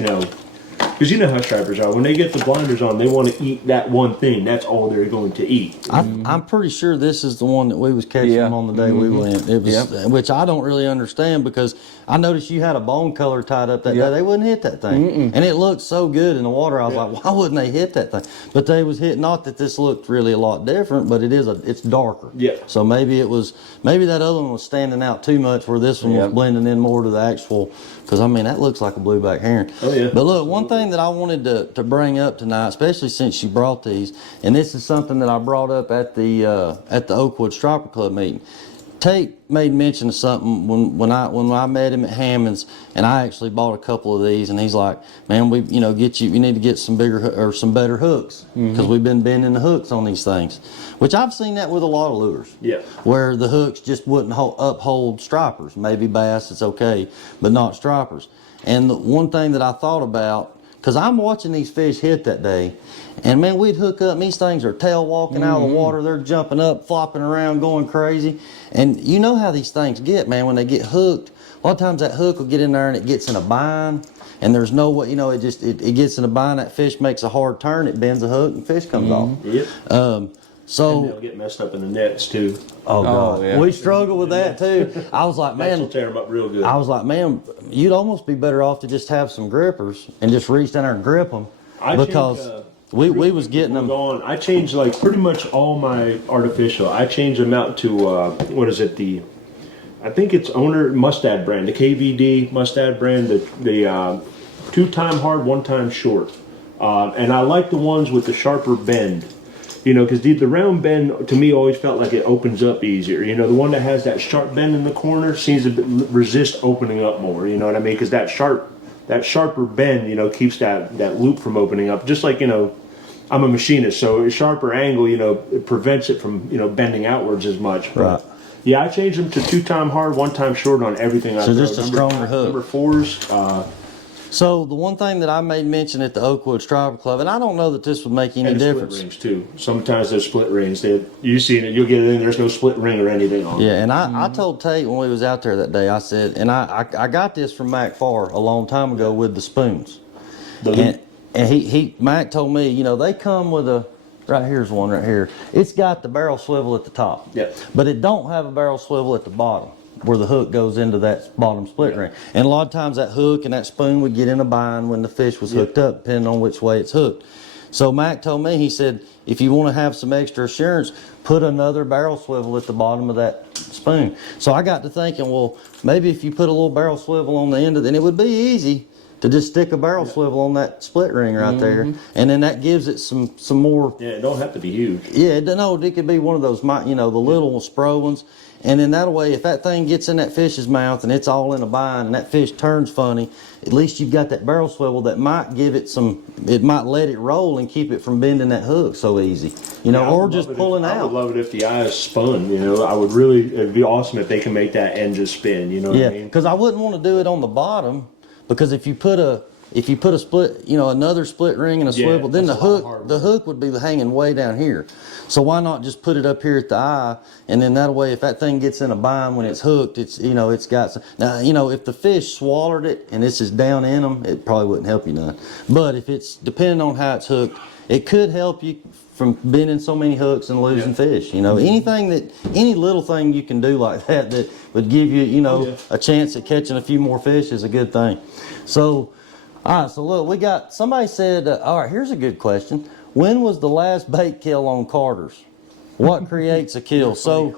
Because you know how stripers are. When they get the blinders on, they want to eat that one thing. That's all they're going to eat. I'm pretty sure this is the one that we was catching Yeah. on the day we went. It was, which I don't really understand because I noticed you had a bone color tied up that day. They wouldn't hit that thing, and it looked so good in the water. I was like, why wouldn't they hit that thing? But they was hit. Not that this looked really a lot different, but it's darker. Yeah. So maybe that other one was standing out too much, where this one was blending in more to the actual. Because I mean that looks like a blueback heron. Oh yeah. But look, one thing that I wanted to bring up tonight, especially since you brought these, and this is something that I brought up at the Oakwood Striper Club meeting. Tate made mention of something when I met him at Hammond's, and I actually bought a couple of these, and he's like, "Man, you need to get some bigger or some better hooks because we've been bending the hooks on these things," which I've seen that with a lot of lures. Yeah. Where the hooks just wouldn't uphold stripers. Maybe bass, it's okay, but not stripers. And the one thing that I thought about, because I'm watching these fish hit that day, and man, we'd hook up, and these things are tail walking out of the water. They're jumping up, flopping around, going crazy. And you know how these things get, man, when they get hooked. A lot of times that hook will get in there and it gets in a bind, and there's no way, it gets in a bind, that fish makes a hard turn, it bends the hook, and fish comes off. Yep. So And they'll get messed up in the nets too. Oh God, yeah. we struggle with that too. I was like, Nets will man, tear them up real good. I was like, man, you'd almost be better off to just have some grippers and just reach down there and grip them, because we was getting them. I changed like pretty much all my artificial. I changed them out to I think it's Owner Mustad brand, the KVD Mustad brand, the 2-time hard, 1-time short, and I like the ones with the sharper bend. Because the round bend to me always felt like it opens up easier. The one that has that sharp bend in the corner seems to resist opening up more. You know what I mean? Because that sharper bend, keeps that loop from opening up. Just like I'm a machinist, so a sharper angle, it prevents it from bending outwards as much. Right. Yeah, I changed them to 2-time hard, 1-time short on everything. So just a stronger hook. Number 4s. So the one thing that I made mention at the Oakwood Striper Club, and I don't know that this would make any And the difference. split rings too. Sometimes those split rings, you see it, you'll get it in. There's no split ring or anything on it. Yeah, and I told Tate when we was out there that day, I said, and I got this from Mac Farr a long time ago with the spoons. And Mac told me, they come with right here's one right here. It's got the barrel swivel at the top. Yeah. But it don't have a barrel swivel at the bottom, where the hook goes into that bottom split ring. And a lot of times that hook and that spoon would get in a bind when the fish was hooked up, depending on which way it's hooked. So Mac told me, he said, if you want to have some extra assurance, put another barrel swivel at the bottom of that spoon. So I got to thinking, well, maybe if you put a little barrel swivel on the end of it, and it would be easy to just stick a barrel swivel on that split ring right there, and then that gives it some more. Yeah, it don't have to be huge. Yeah, no, it could be one of those, the little Spro ones. And then that way, if that thing gets in that fish's mouth and it's all in a bind and that fish turns funny, at least you've got that barrel swivel that might give it it might let it roll and keep it from bending that hook so easy, or just pulling out. I would love it if the eyes spun, it'd be awesome if they can make that end just spin, what I mean? Because I wouldn't want to do it on the bottom, because if you put a split, another split ring and a swivel, then the hook would be hanging way down here. So why not just put it up here at the eye, and then that way, if that thing gets in a bind when it's hooked, it's got some. Now, if the fish swallowed it and this is down in them, it probably wouldn't help you none. But if it's depending on how it's hooked, it could help you from bending so many hooks and losing fish. Any little thing you can do like that would give you, a chance at catching a few more fish is a good thing. So. All right, so look, somebody said, all right, here's a good question. When was the last bait kill on Carter's? What creates a kill? So, we're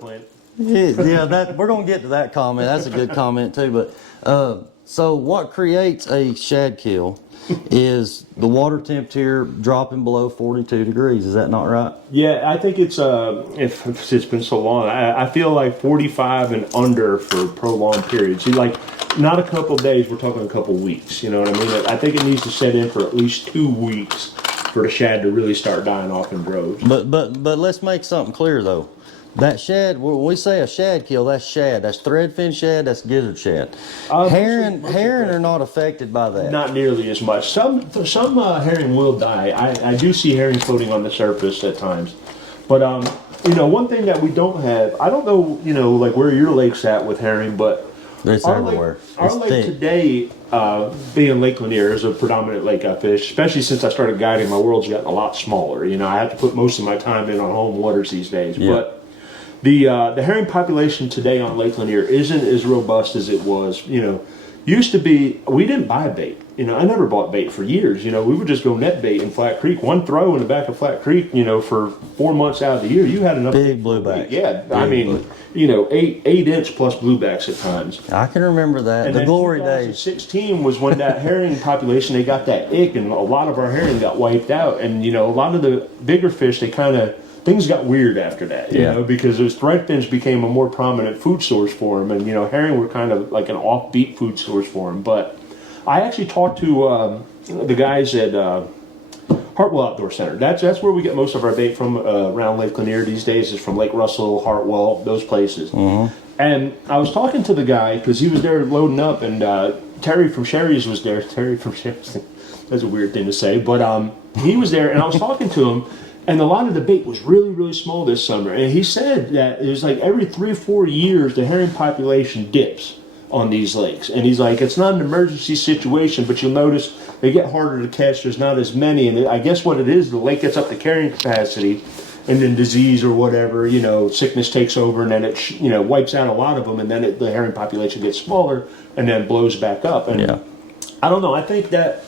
going to get to that comment. That's a good comment too. But so what creates a shad kill is the water temperature dropping below 42 degrees. Is that not right? Yeah, I think it's if it's been so long, I feel like 45 and under for prolonged periods. See, like not a couple of days, we're talking a couple of weeks. You know what I mean? I think it needs to set in for at least 2 weeks for the shad to really start dying off in droves. But let's make something clear though. That shad, when we say a shad kill, that's shad. That's threadfin shad, that's gizzard shad. Herring are not affected by that. Not nearly as much. Some herring will die. I do see herring floating on the surface at times. But, one thing that we don't have, I don't know, like where your lake's at with herring, but It's everywhere. Our It's lake thick. today, being Lake Lanier, is a predominant lake I fish. Especially since I started guiding, my world's gotten a lot smaller. You know, I have to put most of my time in on home waters these days. Yeah. But the herring population today on Lake Lanier isn't as robust as it was. You know, used to be. We didn't buy bait. You know, I never bought bait for years. You know, we would just go net bait in Flat Creek. One throw in the back of Flat Creek. You know, for 4 months out of the year, you had enough Big bluebacks. Yeah, I Big mean, you know, 8 inch plus bluebacks at times. I can remember that. And The then glory days. 2016 was when that herring population, they got that ick, and a lot of our herring got wiped out. And you know, a lot of the bigger fish, they kind of things got weird after that. You know, because those threadfins became a more prominent food source for them, and you know, herring were kind of like an offbeat food source for them. But I actually talked to the guys at Hartwell Outdoor Center. That's where we get most of our bait from around Lake Lanier these days. Is from Lake Russell, Hartwell, those places. And I was talking to the guy because he was there loading up, and Terry from Sherry's was there. Terry from Sherry's, that's a weird thing to say, but he was there, and I was talking to him, and a lot of the bait was really, really small this summer. And he said that it was like every 3 or 4 years the herring population dips on these lakes. And he's like, it's not an emergency situation, but you'll notice they get harder to catch. There's not as many. And I guess what it is, the lake gets up to carrying capacity, and then disease or whatever, you know, sickness takes over, and then it, you know, wipes out a lot of them, and then the herring population gets smaller and then blows back up. And I don't know. I think that,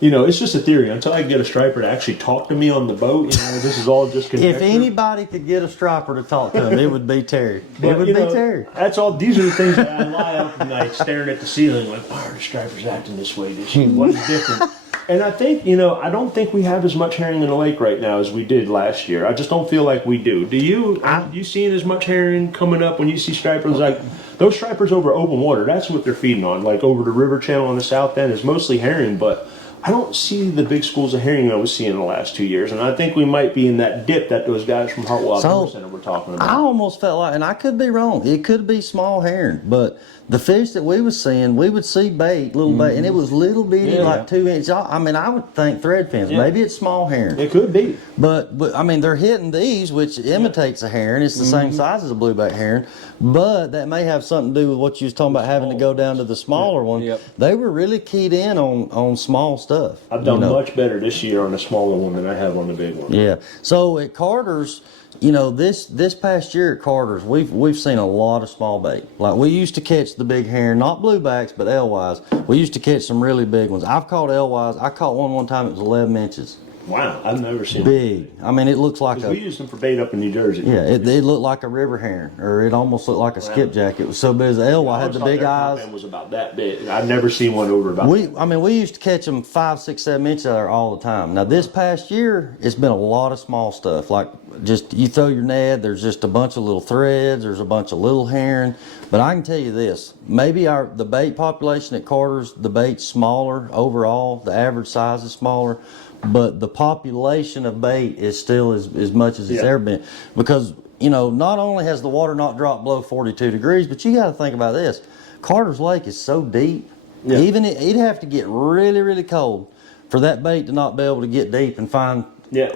you know, it's just a theory. Until I can get a striper to actually talk to me on the boat, you know, this is all just conjecture. If anybody could get a striper to talk to him, it would be Terry. It would be Terry. That's all. These are the things that I lie up at night staring at the ceiling like, why are the stripers acting this way this year? What is different? And I think, you know, I don't think we have as much herring in the lake right now as we did last year. I just don't feel like we do. Do you? You seeing as much herring coming up when you see stripers? Like those stripers over open water, that's what they're feeding on. Like over the river channel on the south end is mostly herring, but I don't see the big schools of herring I was seeing in the last 2 years, and I think we might be in that dip that those guys from Hartwell Outdoor Center were talking about. I almost felt like, and I could be wrong, it could be small herring, but the fish that we was seeing, we would see bait, little bait, and it was little bitty, like 2 inch. I mean, I would think thread fins. Maybe it's small herring. It could be. But I mean, they're hitting these, which imitates a herring. It's the same size as a blueback herring, but that may have something to do with what you was talking about, having to go down to the smaller one. They were really keyed in on small stuff. I've done much better this year on the smaller one than I have on the big one. Yeah. So at Carter's, you know, this past year at Carter's, we've seen a lot of small bait. Like we used to catch the big herring, not bluebacks, but alewives. We used to catch some really big ones. I've caught alewives. I caught one time. It was 11 inches. Wow, I've never seen big. I mean, it looks like we used them for bait up in New Jersey. Yeah, it looked like a river heron, or it almost looked like a skipjack. It was so big. The alewife had the big eyes. Was about that big. I've never seen one over about. I mean, we used to catch them 5, 6, 7 inches out there all the time. Now this past year, it's been a lot of small stuff. Like just you throw your net, there's just a bunch of little threads. There's a bunch of little herring. But I can tell you this: maybe the bait population at Carter's, the bait's smaller overall. The average size is smaller. But the population of bait is still as much as it's ever been, because you know, not only has the water not dropped below 42 degrees, but you got to think about this: Carter's Lake is so deep. Even it'd have to get really, really cold for that bait to not be able to get deep and find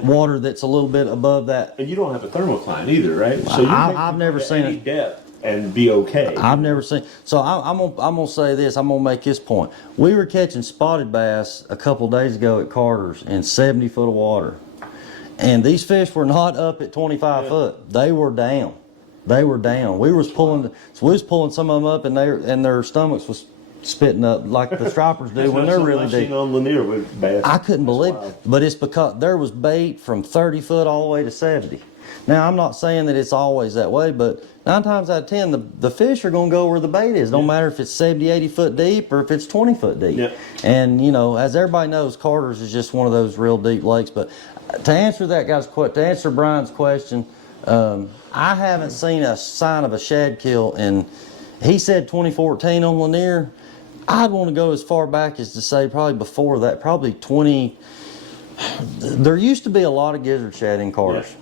water that's a little bit above that. And you don't have a thermocline either, right? So I've never seen it. Depth and be okay. I've never seen. So I'm gonna say this. I'm gonna make this point. We were catching spotted bass a couple days ago at Carter's in 70 foot of water, and these fish were not up at 25 foot. They were down. They were down. We was pulling some of them up, and their stomachs was spitting up like the stripers do when they're really deep. On Lanier with bass. I couldn't believe it, but it's because there was bait from 30 foot all the way to 70. Now, I'm not saying that it's always that way, but 9 times out of 10, the fish are going to go where the bait is. Don't matter if it's 70, 80 foot deep or if it's 20 foot deep. And, you know, as everybody knows, Carter's is just one of those real deep lakes. But to answer to answer Brian's question, I haven't seen a sign of a shad kill, and he said 2014 on Lanier. I'd want to go as far back as to say probably before that, probably 20. There used to be a lot of gizzard shad in Carter's.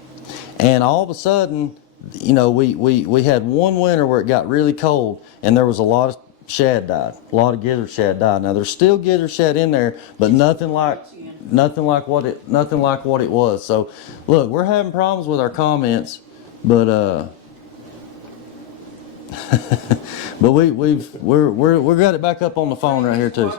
And all of a sudden, you know, we had one winter where it got really cold, and there was a lot of shad died. A lot of gizzard shad died. Now there's still gizzard shad in there, but nothing like what it was. So look, we're having problems with our comments, but But we're got it back up on the phone right here too.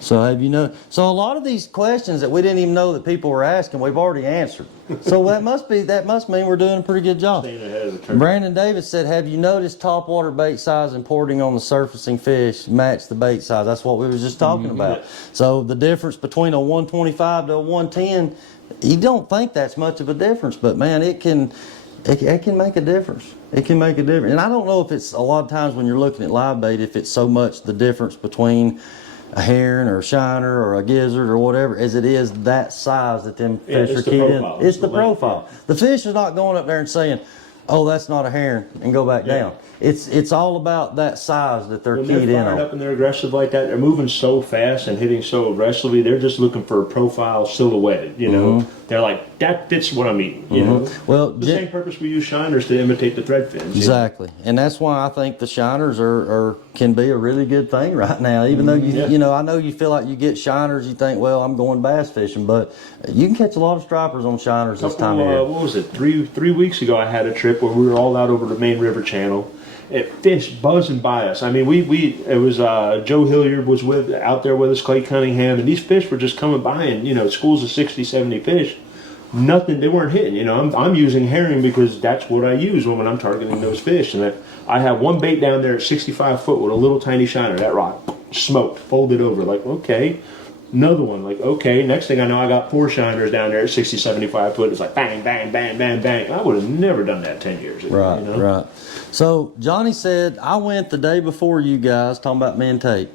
So so a lot of these questions that we didn't even know that people were asking, we've already answered. So that must mean we're doing a pretty good job. Staying ahead of the curve. Brandon Davis said, have you noticed topwater bait size and porting on the surfacing fish match the bait size? That's what we was just talking about. So the difference between a 125 to a 110, you don't think that's much of a difference, but man, it can make a difference. It can make a difference. And I don't know if it's a lot of times when you're looking at live bait, if it's so much the difference between a herring or a shiner or a gizzard or whatever as it is that size that them fish are keyed in. It's the profile. The fish is not going up there and saying, oh, that's not a herring, and go back down. It's all about that size that they're keyed in on. They're fired up and they're aggressive like that, they're moving so fast and hitting so aggressively, they're just looking for a profile silhouetted, you know. They're like, that fits what I'm eating, you know. Well, the same purpose we use shiners to imitate the thread fins. Exactly. And that's why I think the shiners can be a really good thing right now. Even though you know, I know you feel like you get shiners, you think, well, I'm going bass fishing, but you can catch a lot of stripers on shiners this time of year. What was it? Three weeks ago I had a trip where we were all out over the main river channel. Fish buzzing by us. I mean, it was Joe Hilliard was out there with us, Clay Cunningham, and these fish were just coming by, and you know, schools of 60, 70 fish. Nothing, they weren't hitting. You know, I'm using herring because that's what I use when I'm targeting those fish. And I have one bait down there at 65 foot with a little tiny shiner. That rock smoked, folded over. Like, okay. Another one, like, okay. Next thing I know, I got 4 shiners down there at 60, 75 foot. It's like bang, bang, bang, bang, bang. I would have never done that 10 years ago. Right, you know? right. So Johnny said, I went the day before you guys, talking about me and Tate,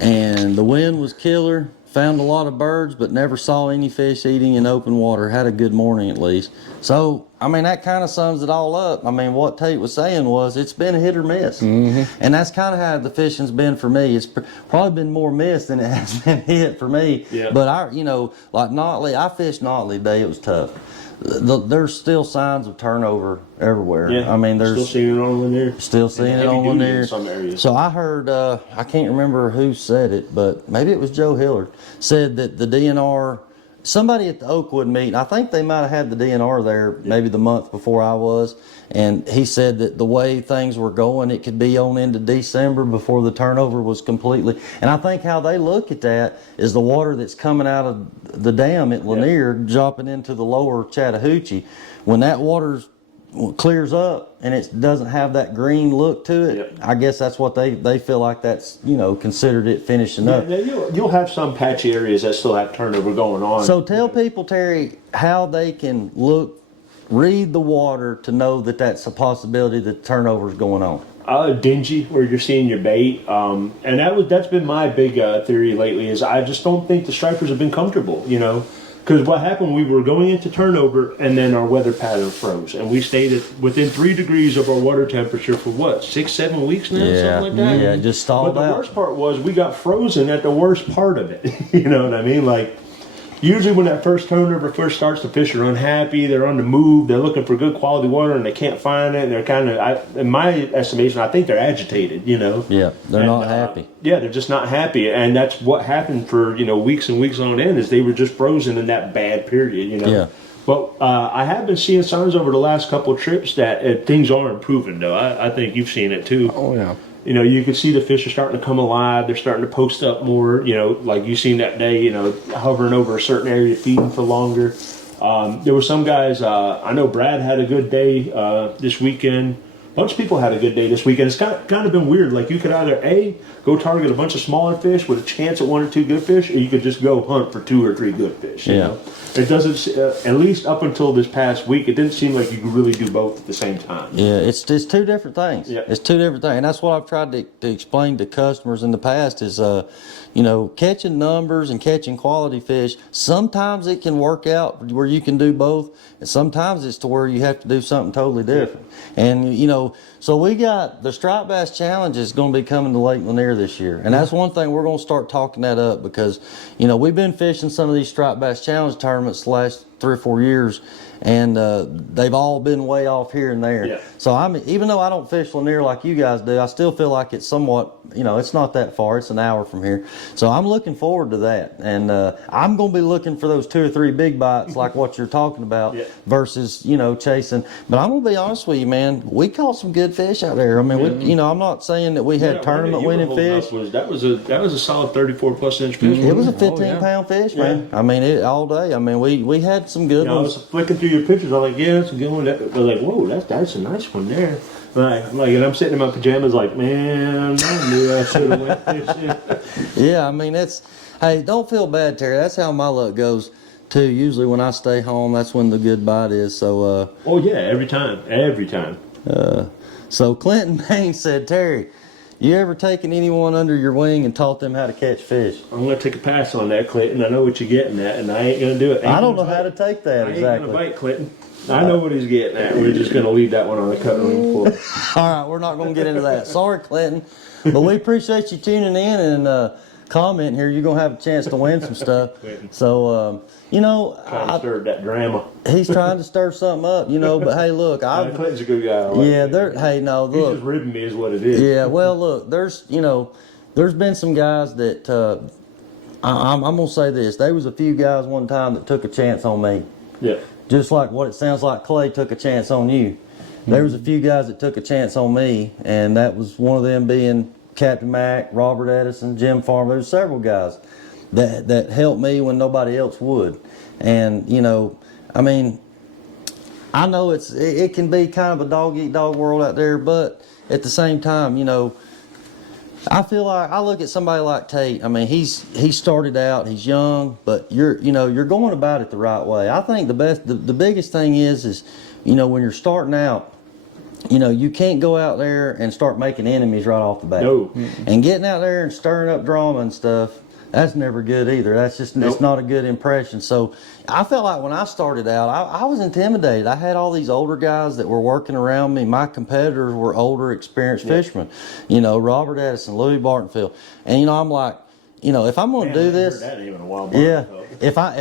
and the wind was killer, found a lot of birds, but never saw any fish eating in open water. Had a good morning at least. So, I mean, that kind of sums it all up. I mean, what Tate was saying was it's been a hit or miss. And that's kind of how the fishing's been for me. It's probably been more miss than it has been hit for me. Yeah. But you know, like Notley, I fished Notley today, it was tough. There's still signs of turnover everywhere. Yeah, I mean, there's still seeing it on Lanier. Still seeing it on Lanier. In some areas. So I heard, I can't remember who said it, but maybe it was Joe Hillard, said that the DNR, somebody at the Oakwood meeting, I think they might have had the DNR there maybe the month before I was, and he said that the way things were going, it could be on into December before the turnover was completely. And I think how they look at that is the water that's coming out of the dam at Lanier, dropping into the lower Chattahoochee. When that water clears up and it doesn't have that green look to it, I guess that's what they feel like that's, you know, considered it finishing up. Yeah, you'll have some patchy areas that still have turnover going on. So tell people, Terry, how they can read the water to know that that's a possibility that turnover is going on. Dingy, where you're seeing your bait, and that's been my big theory lately. Is I just don't think the stripers have been comfortable, you know, because what happened, we were going into turnover, and then our weather pattern froze, and we stayed within 3 degrees of our water temperature for what, 6-7 weeks now, something like that. Yeah, just stalled out. But the worst part was we got frozen at the worst part of it. You know what I mean? Like, usually when that first turnover first starts, the fish are unhappy, they're on the move, they're looking for good quality water and they can't find it, and they're kind of, in my estimation, I think they're agitated, you know. Yeah, they're not happy. Yeah, they're just not happy, and that's what happened for, you know, weeks and weeks on end, is they were just frozen in that bad period, you know. Yeah. But I have been seeing signs over the last couple of trips that things are improving, though. I think you've seen it too. Oh, yeah. You know, you can see the fish are starting to come alive. They're starting to post up more, you know, like you seen that day, you know, hovering over a certain area, feeding for longer. There were some guys, I know Brad had a good day this weekend. A bunch of people had a good day this weekend. It's kind of been weird. Like, you could either, go target a bunch of smaller fish with a chance at 1 or 2 good fish, or you could just go hunt for 2 or 3 good fish. You know? It doesn't, at least up until this past week, it didn't seem like you could really do both at the same time. Yeah, it's 2 different things. Yeah. It's 2 different things. And that's what I've tried to explain to customers in the past is, you know, catching numbers and catching quality fish, sometimes it can work out where you can do both, and sometimes it's to where you have to do something totally different. And, you know, so we got the Striped Bass Challenge is going to be coming to Lake Lanier this year. And that's one thing, we're going to start talking that up because, you know, we've been fishing some of these Striped Bass Challenge tournaments the last 3 or 4 years, and they've all been way off here and there. Yeah. So even though I don't fish Lanier like you guys do, I still feel like it's somewhat, it's not that far. It's an hour from here. So I'm looking forward to that, and I'm going to be looking for those 2 or 3 big bites like what you're talking about versus chasing. But I'm going to be honest with you, man. We caught some good fish out there. I mean, I'm not saying that we had tournament winning fish. That was a solid 34 plus inch fish. It was a 15-pound fish, man. I mean, all day. I mean, we had some good I ones. was flicking through your pictures. I'm like, yeah, that's a good one. I was like, whoa, that's a nice one there. And I'm sitting in my pajamas like, man, I knew I should have went fishing. Yeah, I mean, hey, don't feel bad, Terry. That's how my luck goes, too. Usually when I stay home, that's when the good bite is. So, oh, yeah, every time. So Clinton Bain said, Terry, you ever taken anyone under your wing and taught them how to catch fish? I'm going to take a pass on that, Clinton. I know what you're getting at, and I ain't going to do it. I don't know how to take that exactly. I ain't going to bite, Clinton. I know what he's getting at. We're just going to leave that one on the cutting room floor. All right, we're not going to get into that. Sorry, Clinton. But we appreciate you tuning in and commenting here. You're going to have a chance to win some stuff. So, Trying to stir that drama. He's trying to stir something up, but hey, look. Clinton's a good guy. No, look. He's just ribbing me is what it is. Yeah, well, look, there's been some guys that, I'm going to say this. There was a few guys one time that took a chance on me. Yeah. Just like what it sounds like Clay took a chance on you. There was a few guys that took a chance on me, and that was one of them being Captain Mack, Robert Edison, Jim Farmer. There's several guys that helped me when nobody else would. And, I mean, I know it can be kind of a dog-eat-dog world out there, but at the same time, I feel like I look at somebody like Tate. I mean, he started out, he's young, but you're going about it the right way. I think the biggest thing is when you're starting out, you can't go out there and start making enemies right off the bat. No. And getting out there and stirring up drama and stuff, that's never good either. That's just it's not a good impression. So I felt like when I started out, I was intimidated. I had all these older guys that were working around me. My competitors were older, experienced fishermen. Robert Edison, Louis Bartonfield. And I'm like, if I'm going to do this, that even a while yeah. Back,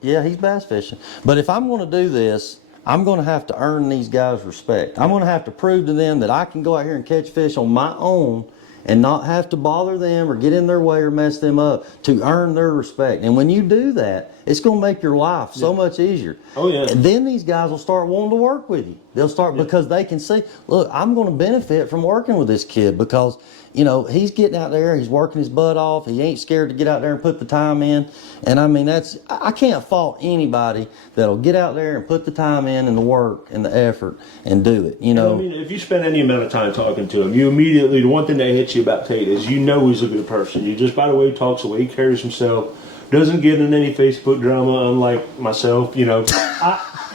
He's bass fishing. But if I'm going to do this, I'm going to have to earn these guys respect. I'm going to have to prove to them that I can go out here and catch fish on my own and not have to bother them or get in their way or mess them up to earn their respect. And when you do that, it's going to make your life so much easier. Oh, yeah. And then these guys will start wanting to work with you. They'll start because they can see, look, I'm going to benefit from working with this kid because, he's getting out there, he's working his butt off, he ain't scared to get out there and put the time in. And I mean, I can't fault anybody that'll get out there and put the time in and the work and the effort and do it, I mean, if you spend any amount of time talking to him, the one thing that hits you about Tate is he's a good person. You just by the way he talks, the way he carries himself, doesn't get in any Facebook drama, unlike myself.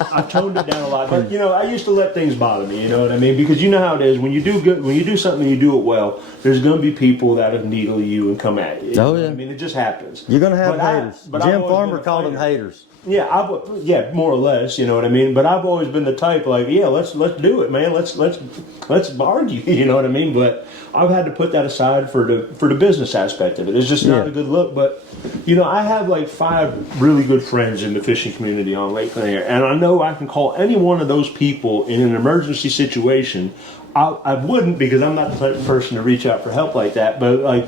I've toned it down a lot, but I used to let things bother me. You know what I mean? Because you know how it is when you do something, you do it well. There's going to be people that'll needle you and come at you. Oh yeah. I mean, it just happens. You're going to have haters. Jim Farmer called them haters. Yeah, more or less. You know what I mean? But I've always been the type like, yeah, let's do it, man. Let's argue. You know what I mean? But I've had to put that aside for the business aspect of it. It's just not a good look. But I have like 5 really good friends in the fishing community on Lake Lanier, and I know I can call any one of those people in an emergency situation. I wouldn't because I'm not the type of person to reach out for help like that. But like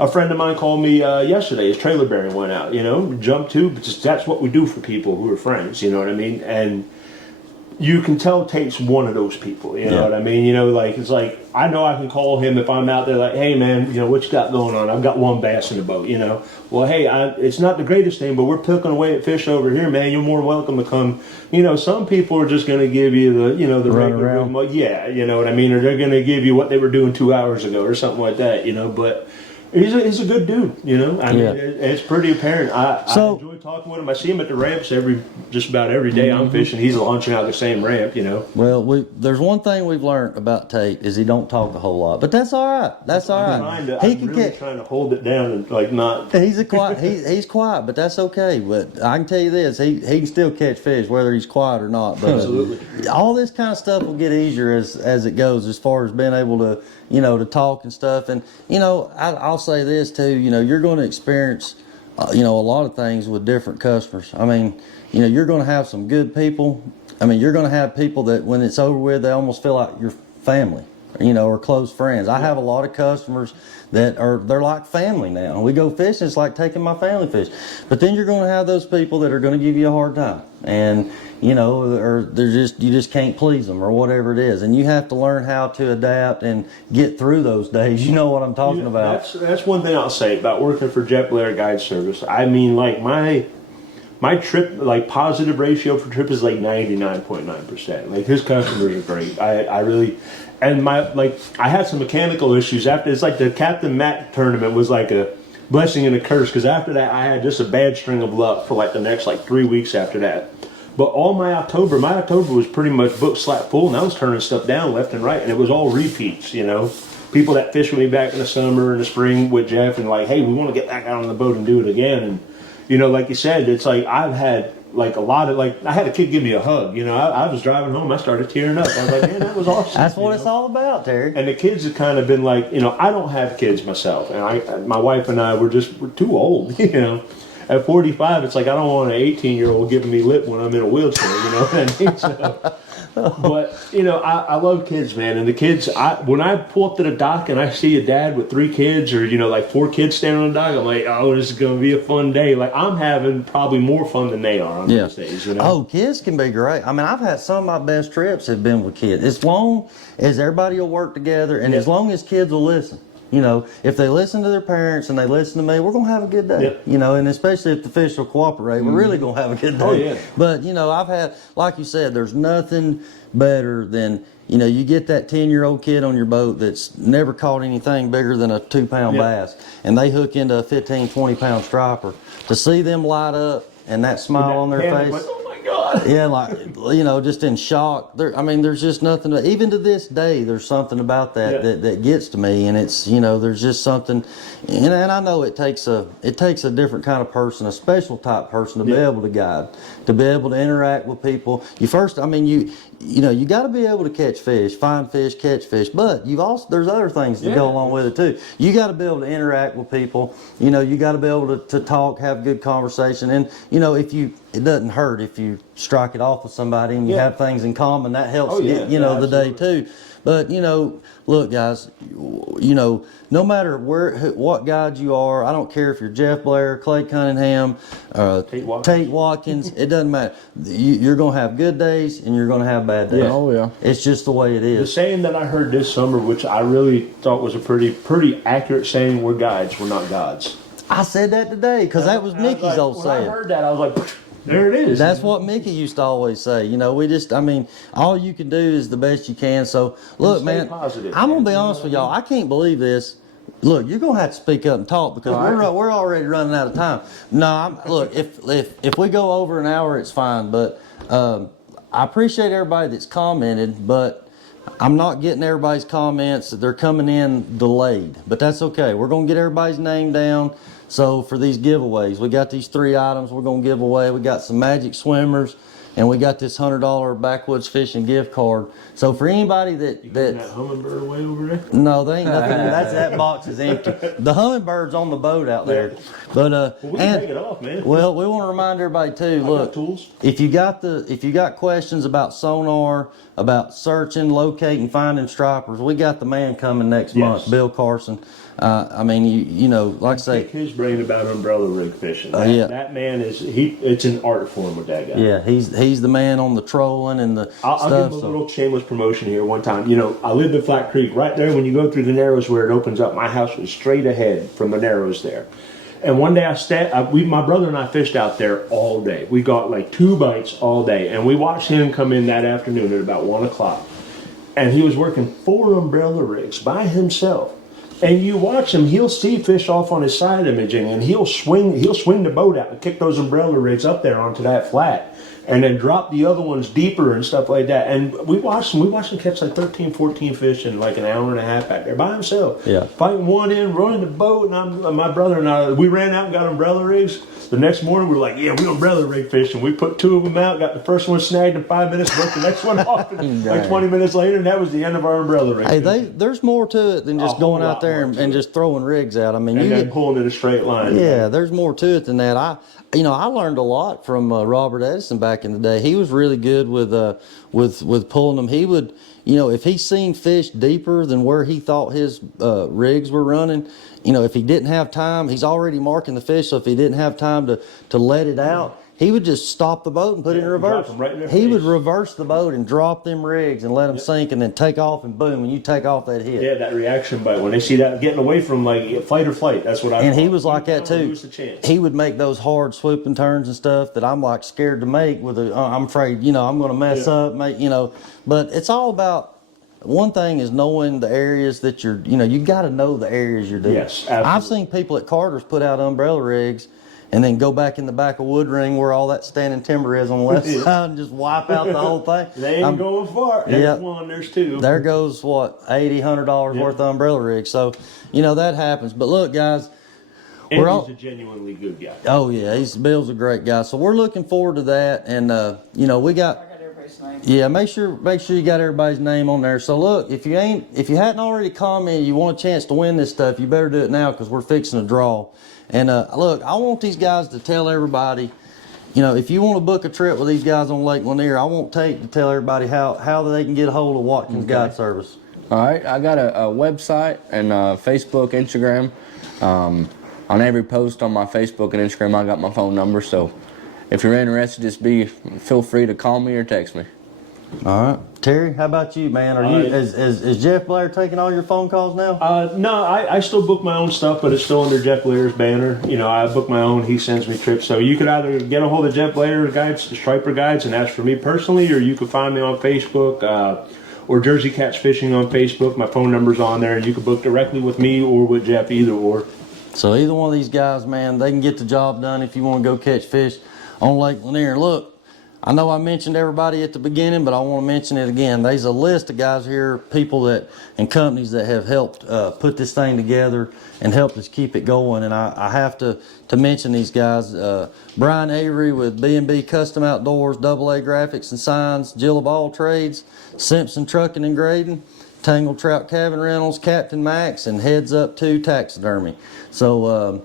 a friend of mine called me yesterday. His trailer bearing went out. Jumped to. But just, that's what we do for people who are friends. You know what I mean? And you can tell Tate's one of those people. You know what I mean? It's like I know I can call him if I'm out there. Like, hey man, what you got going on? I've got one bass in the boat. Well, hey, it's not the greatest thing, but we're picking away at fish over here, man. You're more welcome to come. Some people are just going to give you the regular. Yeah, you know what I mean? Or they're going to give you what they were doing 2 hours ago or something like that. But he's a good dude. I mean, it's pretty apparent. I enjoy talking with him. I see him at the ramps just about every day I'm fishing. He's launching out the same ramp. Well, there's one thing we've learned about Tate is he don't talk a whole lot, but that's all right. That's all right. I'm really trying to hold it down and not. He's quiet. He's quiet, but that's okay. But I can tell you this: he can still catch fish whether he's quiet or not. But absolutely, all this kind of stuff will get easier as it goes, as far as being able to to talk and stuff. And I'll say this too: you're going to experience you know, a lot of things with different customers. I mean, you know, you're going to have some good people. I mean, you're going to have people that when it's over with, they almost feel like your family, you know, or close friends. I have a lot of customers that they're like family now. We go fishing, it's like taking my family fish. But then you're going to have those people that are going to give you a hard time. And, you know, or you just can't please them or whatever it is. And you have to learn how to adapt and get through those days. You know what I'm talking about. That's one thing I'll say about working for JetBlair Guide Service. I mean, like my trip, like positive ratio for trip is like 99.9%. Like his customers are great. I really, and I had some mechanical issues after. It's like the Captain Mac tournament was like a blessing and a curse, because after that I had just a bad string of luck for like the next like 3 weeks after that. But all my October was pretty much booked slap full, and I was turning stuff down left and right, and it was all repeats, you know. People that fished with me back in the summer and the spring with Jeff, and like, hey, we want to get back out on the boat and do it again. And you know, like you said, it's like I've had like a lot of, like, I had a kid give me a hug. You know, I was driving home, I started tearing up. I was like, man, that was awesome. That's what it's all about, Terry. And the kids have kind of been like, you know, I don't have kids myself, and my wife and I we're too old, you know. At 45, it's like I don't want an 18-year-old giving me lip when I'm in a wheelchair, you know what I mean? So, but, you know, I love kids, man. And the kids, when I pull up to the dock and I see a dad with 3 kids or, you know, like 4 kids standing on the dock, I'm like, oh, this is going to be a fun day. Like, I'm having probably more fun than they are on those days, you know? Oh, kids can be great. I mean, I've had some of my best trips have been with kids. As long as everybody will work together and as long as kids will listen. You know, if they listen to their parents and they listen to me, we're going to have a good day. You know, and especially if the fish will cooperate, we're really going to have a good day. Oh, yeah. But, you know, I've had, like you said, there's nothing better than, you know, you get that 10-year-old kid on your boat that's never caught anything bigger than a 2-pound bass, and they hook into a 15, 20-pound striper. To see them light up and that smile on their face. Like, oh my God. Yeah, like, you know, just in shock. I mean, there's just nothing, even to this day, there's something about that that gets to me. And it's, you know, there's just something, and I know it takes a different kind of person, a special type person to be able to guide, to be able to interact with people. You know, you got to be able to catch fish, find fish, catch fish, but there's other things that go along with it too. You got to be able to interact with people. You know, you got to be able to talk, have good conversation. And, you know, it doesn't hurt if you strike it off with somebody and you have things in common. That helps get, you know, the day too. But, you know, look, guys, you know, no matter what guide you are, I don't care if you're Jeff Blair, Clay Cunningham, Tate Watkins, it doesn't matter. You're going to have good days and you're going to have bad days. Oh, yeah. It's just the way it is. The saying that I heard this summer, which I really thought was a pretty accurate saying, we're guides, we're not gods. I said that today because that was Mickey's old saying. When I heard that, I was like, there it is. That's what Mickey used to always say. You know, all you can do is the best you can. So, look, man, positive, I'm going to be honest with y'all. I can't believe this. Look, you're going to have to speak up and talk because we're already running out of time. No, look, if we go over an hour, it's fine. But I appreciate everybody that's commented, but I'm not getting everybody's comments. They're coming in delayed, but that's okay. We're going to get everybody's name down. So for these giveaways, we got these 3 items we're going to give away. We got some magic swimmers, and we got this $100 Backwoods fishing gift card. So for anybody that hummingbird away over there? No, there ain't nothing. That box is empty. The hummingbird's on the boat out there. But we can take it off, man. Well, we want to remind everybody too. Look, tools. If you got questions about sonar, about searching, locating, finding stripers, we got the man coming next month, Bill Carson. I mean, you know, like I say, pick his brain about umbrella rig fishing. That man it's an art form with that guy. Yeah, he's the man on the trolling and the I'll stuff. give him a little shameless promotion here. One time, you know, I lived in Flat Creek, right there when you go through the Narrows where it opens up. My house was straight ahead from the Narrows there. And one day my brother and I fished out there all day. We got like 2 bites all day, and we watched him come in that afternoon at about 1 o'clock, and he was working 4 umbrella rigs by himself. And you watch him, he'll see fish off on his side imaging, and he'll swing the boat out and kick those umbrella rigs up there onto that flat. and then drop the other ones deeper and stuff like that. And we watched them catch like 13, 14 fish in like an hour and a half back there by himself. Yeah. Fighting one in, running the boat, and my brother and I, we ran out and got umbrella rigs. The next morning we were like, yeah, we umbrella rig fishing. We put 2 of them out, got the first one snagged in 5 minutes, broke the next one off and like 20 minutes later, and that was the end of our umbrella rig. Hey, fishing. there's more to it than just going out there and just throwing rigs out. I mean, And you then get, pulling in a straight line. yeah, there's more to it than that. I learned a lot from Robert Edison back in the day. He was really good with pulling them. He would, if he seen fish deeper than where he thought his rigs were running, if he didn't have time, he's already marking the fish. So if he didn't have time to let it out, he would just stop the boat and put it in reverse. Right in their He face. would reverse the boat and drop them rigs and let them sink, and then take off, and boom, when you take off, that hit. Yeah, that reaction bite when they see that getting away from like fight or flight. That's what I. And he call was it. like that You don't too. lose the chance. He would make those hard swooping turns and stuff that I'm like scared to make. I'm afraid, I'm going to mess up. But it's all about. One thing is knowing the areas that you're. You got to know the areas you're doing. Yes, absolutely. I've seen people at Carter's put out umbrella rigs, and then go back in the back of wood ring where all that standing timber is on the left side and just wipe out the whole thing. They ain't going far. There's Yep. one, there's two. There goes what $80, $100 worth of umbrella rigs. So that happens. But look, guys. And We're all, he's a genuinely good guy. oh yeah, Bill's a great guy. So we're looking forward to that, and we got. Yeah, make sure you got everybody's name on there. So look, if you hadn't already commented, you want a chance to win this stuff, you better do it now because we're fixing a draw. And look, I want these guys to tell everybody, if you want to book a trip with these guys on Lake Lanier, I want Tate to tell everybody how they can get a hold of Watkins Guide Service. All right, I got a website and Facebook, Instagram. On every post on my Facebook and Instagram, I got my phone number. So if you're interested, feel free to call me or text me. All right, Terry, how about you, man? Is Jeff Blair taking all your phone calls now? No, I still book my own stuff, but it's still under Jeff Blair's banner. I book my own. He sends me trips. So you could either get a hold of Jeff Blair's guides, the Striper Guides, and ask for me personally, or you could find me on Facebook or Jersey Catch Fishing on Facebook. My phone number's on there, and you can book directly with me or with Jeff, either or. So either one of these guys, man, they can get the job done if you want to go catch fish on Lake Lanier. Look, I know I mentioned everybody at the beginning, but I want to mention it again. There's a list of guys here, people and companies that have helped put this thing together and helped us keep it going. And I have to mention these guys. Brian Avery with B&B Custom Outdoors, AA Graphics and Signs, Jill of All Trades, Simpson Trucking and Grading, Tangle Trout Cabin Rentals, Captain Max, and Heads Up 2 Taxidermy. So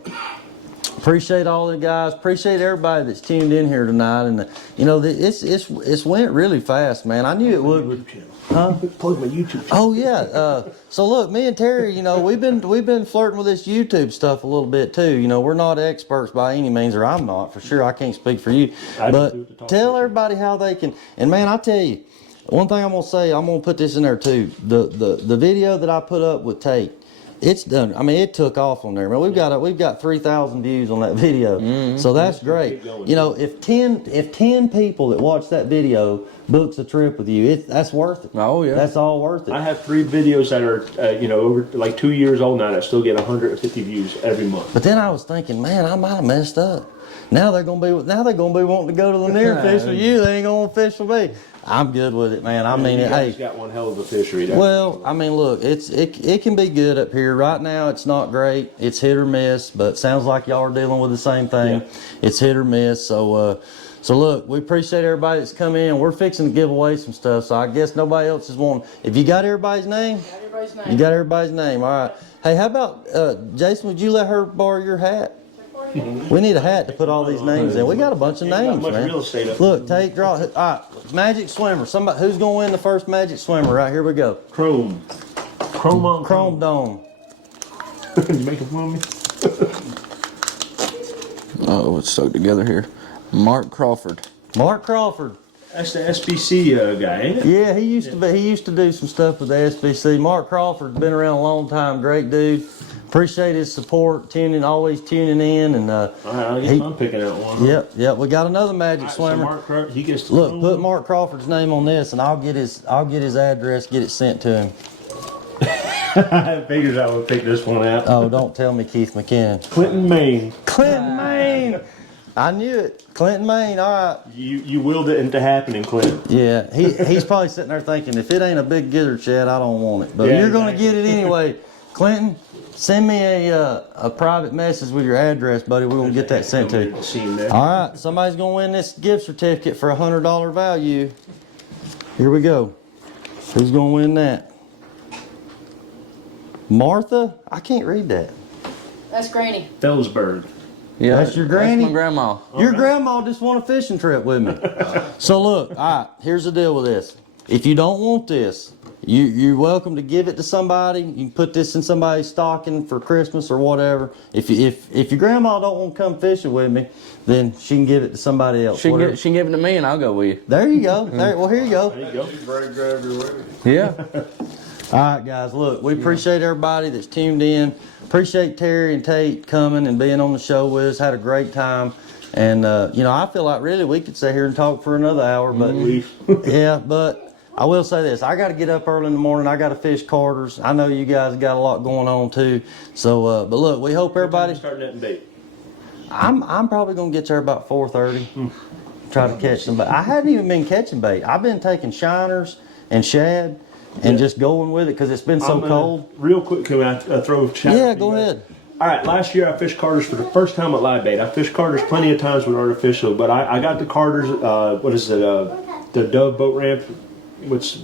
appreciate all the guys. Appreciate everybody that's tuned in here tonight. And it's went really fast, man. I knew it would. Huh? Plug my YouTube channel. Oh yeah. So look, me and Terry, we've been flirting with this YouTube stuff a little bit too. We're not experts by any means, or I'm not for sure. I can't speak for you, but tell everybody how they can. And man, I tell you, one thing I'm gonna say, I'm gonna put this in there too. The video that I put up with Tate, it's done. I mean, it took off on there, man. We've got 3,000 views on that video, so that's great. If 10 people that watch that video books a trip with you, that's worth it. Oh yeah, that's all worth it. I have 3 videos that are over like 2 years old now that still get 150 views every month. But then I was thinking, man, I might have messed up. Now they're gonna be wanting to go to Lanier and fish with you. They ain't gonna fish with me. I'm good with it, man. I mean, hey, got one hell of a fishery. Well, I mean, look, it can be good up here. Right now, it's not great. It's hit or miss, but sounds like y'all are dealing with the same thing. Yeah. It's hit or miss. So look, we appreciate everybody that's come in. We're fixing to give away some stuff, so I guess nobody else is wanting. If you got everybody's name, you got everybody's name. All right. Hey, how about Jason? Would you let her borrow your hat? We need a hat to put all these names in. We got a bunch of names, much man. real estate up Look, Tate, draw. All right, Magic Swimmer. Somebody who's gonna win the first Magic Swimmer? Right here we go. Chrome on Chrome Dome. Make it for me. Oh, it's stuck together here. Mark Crawford. Mark Crawford. That's the SBC guy, ain't it? Yeah, he used to be. He used to do some stuff with the SBC. Mark Crawford's been around a long time. Great dude. Appreciate his support, always tuning in, and All right, I guess I'm picking out one. Yep. We got another Magic All right, Swimmer. So Mark Crawford, he gets to Look, put Mark Crawford's name on this, and I'll get his address, get it sent to him. I figured I would pick this one out. Oh, don't tell me Keith McKinnon. Clinton, Maine. Clinton, Maine. I knew it. Clinton, Maine. All right. You willed it into happening, Clint. Yeah, he's probably sitting there thinking, if it ain't a big gizzard shad, I don't want it. But Yeah, you're going to exactly. get it anyway. Clinton, send me a private message with your address, buddy. We're going to get that sent to you. See him there. All right, somebody's going to win this gift certificate for $100 value. Here we go. Who's going to win that? Martha? I can't read that. That's Granny. Fellsburg. Yeah, That's your granny? That's my grandma. Your grandma just won a fishing trip with me. So look, all right, here's the deal with this. If you don't want this, you're welcome to give it to somebody. You can put this in somebody's stocking for Christmas or whatever. If your grandma don't want to come fishing with me, then she can give it to somebody else. She whatever. can give it to me and I'll go with you. There you go. Well, here you go. There you go. Yeah. All right, guys, look, we appreciate everybody that's tuned in. Appreciate Terry and Tate coming and being on the show with us. Had a great time. And, I feel like really we could sit here and talk for another hour. But, yeah, but I will say this. I got to get up early in the morning. I got to fish Carter's. I know you guys got a lot going on, too. So, but look, we hope everybody. Starting netting bait. I'm probably going to get there about 4:30. Try to catch some bait. I haven't even been catching bait. I've been taking shiners and shad. And just going with it because it's been so cold. Real quick, can I throw a shout out Yeah, to go you guys? ahead. All right, last year I fished Carter's for the first time with live bait. I fished Carter's plenty of times with artificial, but I got the Carter's, the Dove boat ramp?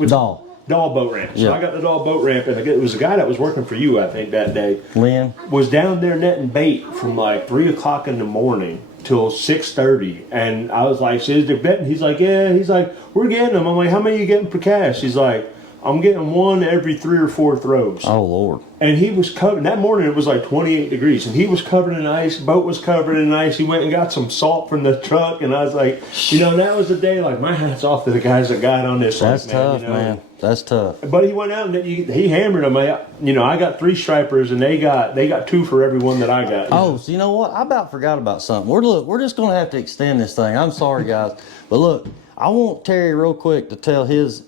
Doll boat ramp. So Yeah. I got the Doll boat ramp, and it was a guy that was working for you, I think, that day. Lynn. Was down there netting bait from like 3 o'clock in the morning till 6:30, and I was like, "So is there betting?" He's like, "Yeah." He's like, "We're getting them." I'm like, "How many are you getting per cast?" He's like, "I'm getting one every 3 or 4 throws." Oh, Lord. And he was covered. That morning it was like 28 degrees, and he was covered in ice. Boat was covered in ice. He went and got some salt from the truck, and I was like, that was the day. Like, my hat's off to the guys that got on this. That's like, tough, man. That's tough. But he went out and he hammered them. I got 3 stripers, and they got 2 for every one that I got. Oh, so you know what? I about forgot about something. We're just going to have to extend this thing. I'm sorry, guys. But look, I want Terry real quick to tell his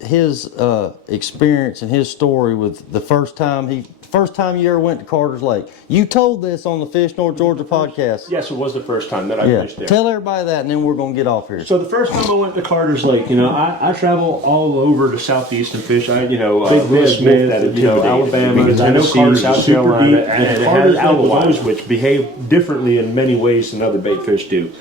experience and his story with the first time you ever went to Carter's Lake. You told this on the Fish North Georgia podcast. Yes, it was the first time that I fished there. Tell everybody that, and then we're going to get off here. So the first time I went to Carter's Lake, I travel all over the southeast and fish. Will Smith, Alabama, because I know Tennessee, Carter's South super Carolina, deep, and and it Carter's has Lake, which behave differently in many ways than other bait fish do.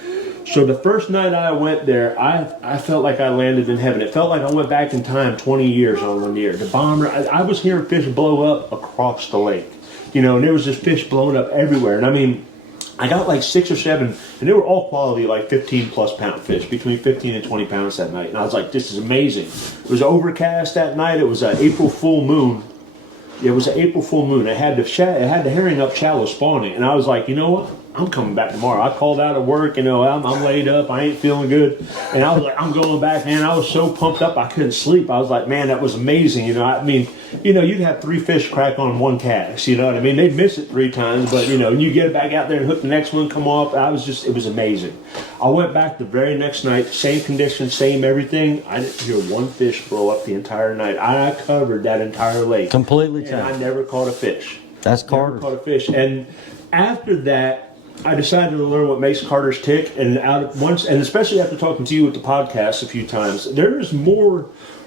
So the first night I went there, I felt like I landed in heaven. It felt like I went back in time 20 years on one year. The bomber, I was hearing fish blow up across the lake. And there was just fish blowing up everywhere. And I mean, I got like 6 or 7, and they were all quality, like 15 plus pound fish, between 15 and 20 pounds that night. And I was like, this is amazing. It was overcast that night. It was an April full moon. It was an April full moon. It had the herring up shallow spawning. And I was like, you know what? I'm coming back tomorrow. I called out of work, I'm laid up. I ain't feeling good. And I was like, I'm going back, man. I was so pumped up I couldn't sleep. I was like, man, that was amazing. You'd have 3 fish crack on one cast. You know what I mean? They'd miss it 3 times, but and you get it back out there and hook the next one, come off. It was amazing. I went back the very next night, same conditions, same everything. I didn't hear one fish blow up the entire night. I covered that entire lake. Completely And I changed. never caught a fish. That's Never Carter. caught a fish. And after that, I decided to learn what makes Carter's tick, and especially after talking to you with the podcast a few times, there's more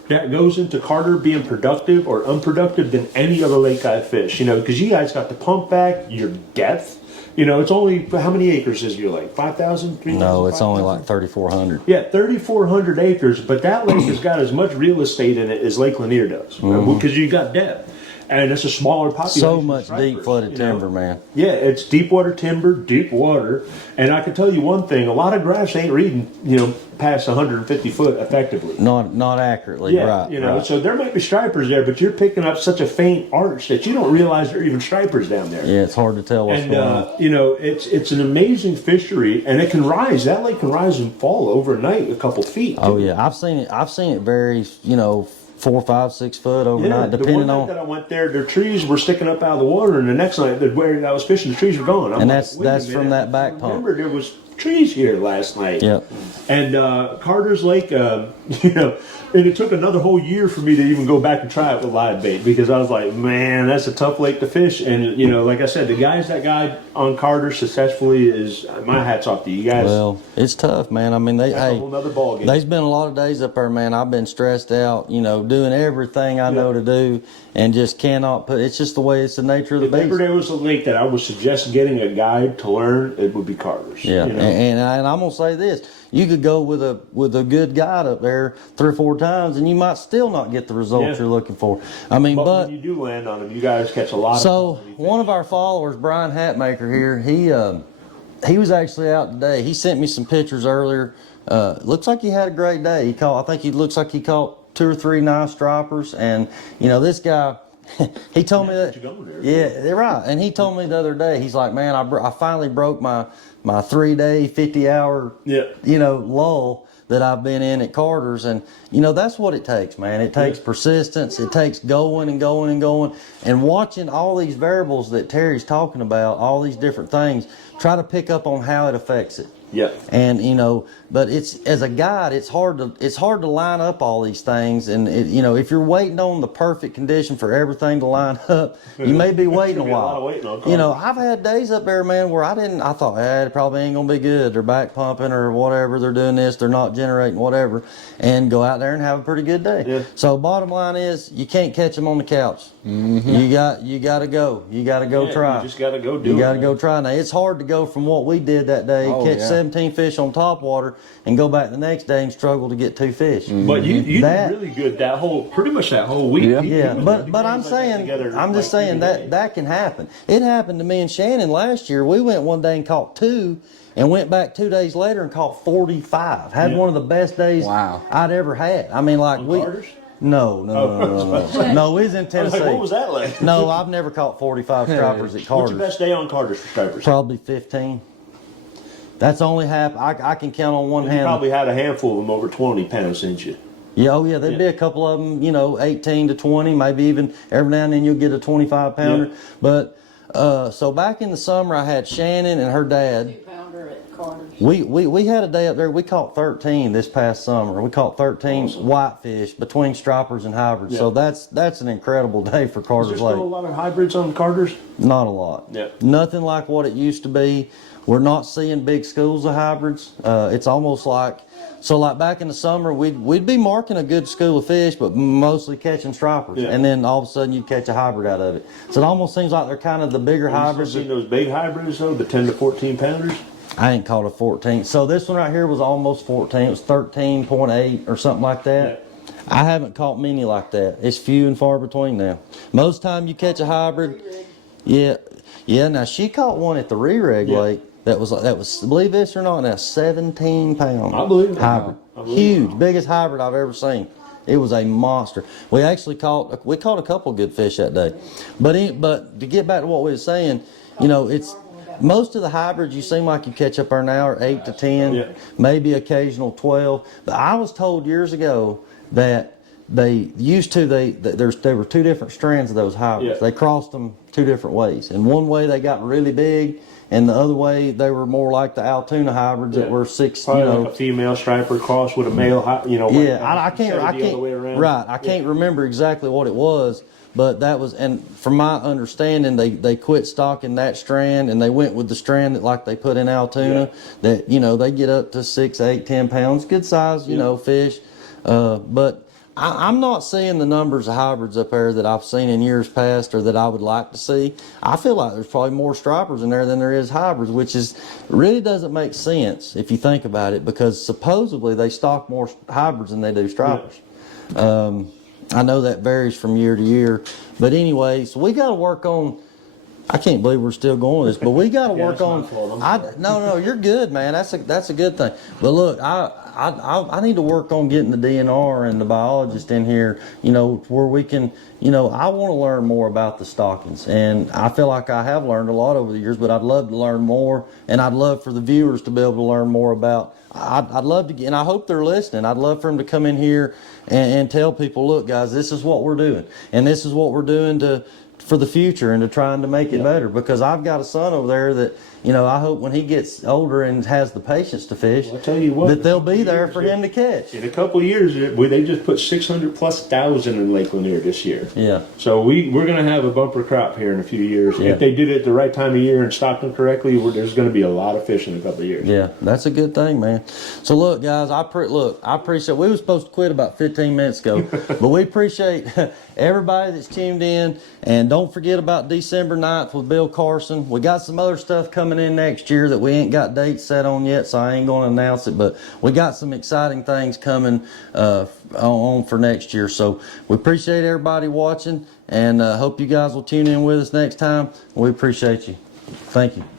that goes into Carter being productive or unproductive than any other lake I fish. Because you guys got the pump back, your depth. It's only, how many acres is your lake? 5,000? No, it's only like 3,400. Yeah, 3,400 acres, but that lake has got as much real estate in it as Lake Lanier does, because you got depth. And it's a smaller population. So much of stripers, deep flooded timber, man. Yeah, it's deep water timber, deep water. And I can tell you one thing, a lot of grass ain't reading, past 150 foot effectively. Not accurately, Yeah, right. Right. So there might be stripers there, but you're picking up such a faint arch that you don't realize there are even stripers down there. Yeah, it's hard to tell what's And going on. it's an amazing fishery, and it can rise. That lake can rise and fall overnight a couple feet. Oh yeah, I've seen it. I've seen it vary, 4, 5, 6 foot overnight, the depending one night on. that I went there, their trees were sticking up out of the water, and the next night, where I was fishing, the trees were gone. I'm And like, that's wait a that's from minute, that back I pump. remember there was trees here last night. Yep. And Carter's Lake, you know, and it took another whole year for me to even go back and try it with live bait, because I was like, man, that's a tough lake to fish. And you know, like I said, the guys that guide on Carter successfully is my hat's off to you guys. Well, it's tough, man. I mean, That's a whole nother ball game. there's been a lot of days up there, man. I've been stressed out, you know, doing everything I know to do, and just cannot put. It's just the way it's the nature of the If ever beast. there was a lake that I would suggest getting a guide to learn, it would be Carter's. Yeah, you know? and I'm gonna say this: you could go with a good guide up there 3 or 4 times, and you might still not get the results you're looking for. I mean, but when you do land on them, you guys catch a lot. So of quality one of our followers, Brian Hatmaker here, he was actually out today. He sent me some pictures earlier. Looks like he had a great day. I think he looks like he caught 2 or 3 nice stripers, and you know this guy. He told me that. Yeah, they're right. And he told me the other day, he's like, man, I finally broke my 3-day, 50-hour, you know, lull that I've been in at Carter's. And, you know, that's what it takes, man. It takes persistence. It takes going and going and going. And watching all these variables that Terry's talking about, all these different things, try to pick up on how it affects it. Yeah. And you know, but it's as a guide, it's hard to line up all these things. And you know, if you're waiting on the perfect condition for everything to line up, you may be waiting a while. A lot of waiting on you know, I've had days up there, man, where I thought, it probably ain't gonna be good. They're back pumping or whatever. They're doing this. They're not generating whatever, and go out there and have a pretty good day. Yeah. So bottom line is, you can't catch them on the couch. Mm-hmm. You got to go. You got to go try. You just got to go do it. You got to go try. Now it's hard to go from what we did that day, catch 17 fish on top water, and go back the next day and struggle to get 2 fish. But you did really good pretty much that whole week. Yeah, but I'm saying, I'm just saying that can happen. It happened to me and Shannon last year. We went one day and caught 2, and went back 2 days later and caught 45. Had one of the best days I'd ever had. I mean, like Carter's? No, we was in Tennessee. What was that like? No, I've never caught 45 stripers at Carter's. What's your best day on Carter's for stripers? Probably 15. That's only half. I can count on one hand. You probably had a handful of them over 20 pounds, didn't you? Yeah, oh yeah, there'd be a couple of them, you know, 18 to 20, maybe even every now and then you'll get a 25 pounder. Yeah. But so back in the summer, I had Shannon and her dad. 2-pounder at Carter's. We had a day up there. We caught 13 this past summer. We caught 13 whitefish between stripers and hybrids. Yeah. So that's an incredible day for Is Carter's there still Lake. a lot of hybrids on Carter's? Not a lot. Yeah. Nothing like what it used to be. We're not seeing big schools of hybrids. It's almost like, so like back in the summer, we'd be marking a good school of fish, but mostly catching stripers. Yeah. And then all of a sudden you'd catch a hybrid out of it. So it almost seems like they're kind of the bigger hybrids. Have you seen those big hybrids though, the 10 to 14 pounders? I ain't caught a 14. So this one right here was almost 14. It was 13.8 or something like that. Yeah. I haven't caught many like that. It's few and far between now. Most time you catch a hybrid. Yeah. Now she caught one at the re-reg lake. That was believe this or not, now 17 pound I believe it. hybrid. I believe Huge, biggest hybrid I've ever seen. It was a monster. We actually caught a couple good fish that day. But to get back to what we were saying, you know, it's most of the hybrids you seem like you catch up there now are 8 to 10, maybe occasional 12. But I was told years ago that there were 2 different strands of those hybrids. Yeah. They crossed them 2 different ways. And one way they got really big, and the other way they were more like the Altoona hybrids that were 6. Probably you know, like a female striper crossed with a male. You know. yeah, like, I can't. the other way around. Right, I can't remember exactly what it was, but that was. And from my understanding, they quit stocking that strand, and they went with the strand that like they put in Altoona. That you know they get up to 6, 8, 10 pounds, good size, you know, fish. But I'm not seeing the numbers of hybrids up there that I've seen in years past or that I would like to see. I feel like there's probably more stripers in there than there is hybrids, which really doesn't make sense if you think about it, because supposedly they stock more hybrids than they do stripers. I know that varies from year to year, but anyway, so we got to work on I can't believe we're still going with this, but we got to work it's my on. fault. I'm sorry. No, you're good, man. That's a good thing. But look, I need to work on getting the DNR and the biologist in here. You know, where we can. You know, I want to learn more about the stockings, and I feel like I have learned a lot over the years. But I'd love to learn more, and I'd love for the viewers to be able to learn more about. I'd love to, and I hope they're listening. I'd love for them to come in here and tell people, look, guys, this is what we're doing, and this is what we're doing for the future and to trying to make it better, because I've got a son over there that, you know, I hope when he gets older and has the patience to fish, I'll tell you what, that they'll be there for him to catch. In a couple of years, they just put 600,000+ in Lake Lanier this year. Yeah. So we're going to have a bumper crop here in a few years. Yeah. If they did it the right time of year and stocked them correctly, there's going to be a lot of fish in a couple of years. Yeah, that's a good thing, man. So look, guys, I appreciate. We were supposed to quit about 15 minutes ago, but we appreciate everybody that's tuned in, and don't forget about December 9th with Bill Carson. We got some other stuff coming in next year that we ain't got dates set on yet, so I ain't going to announce it, but we got some exciting things coming on for next year. So we appreciate everybody watching, and hope you guys will tune in with us next time. We appreciate you. Thank you.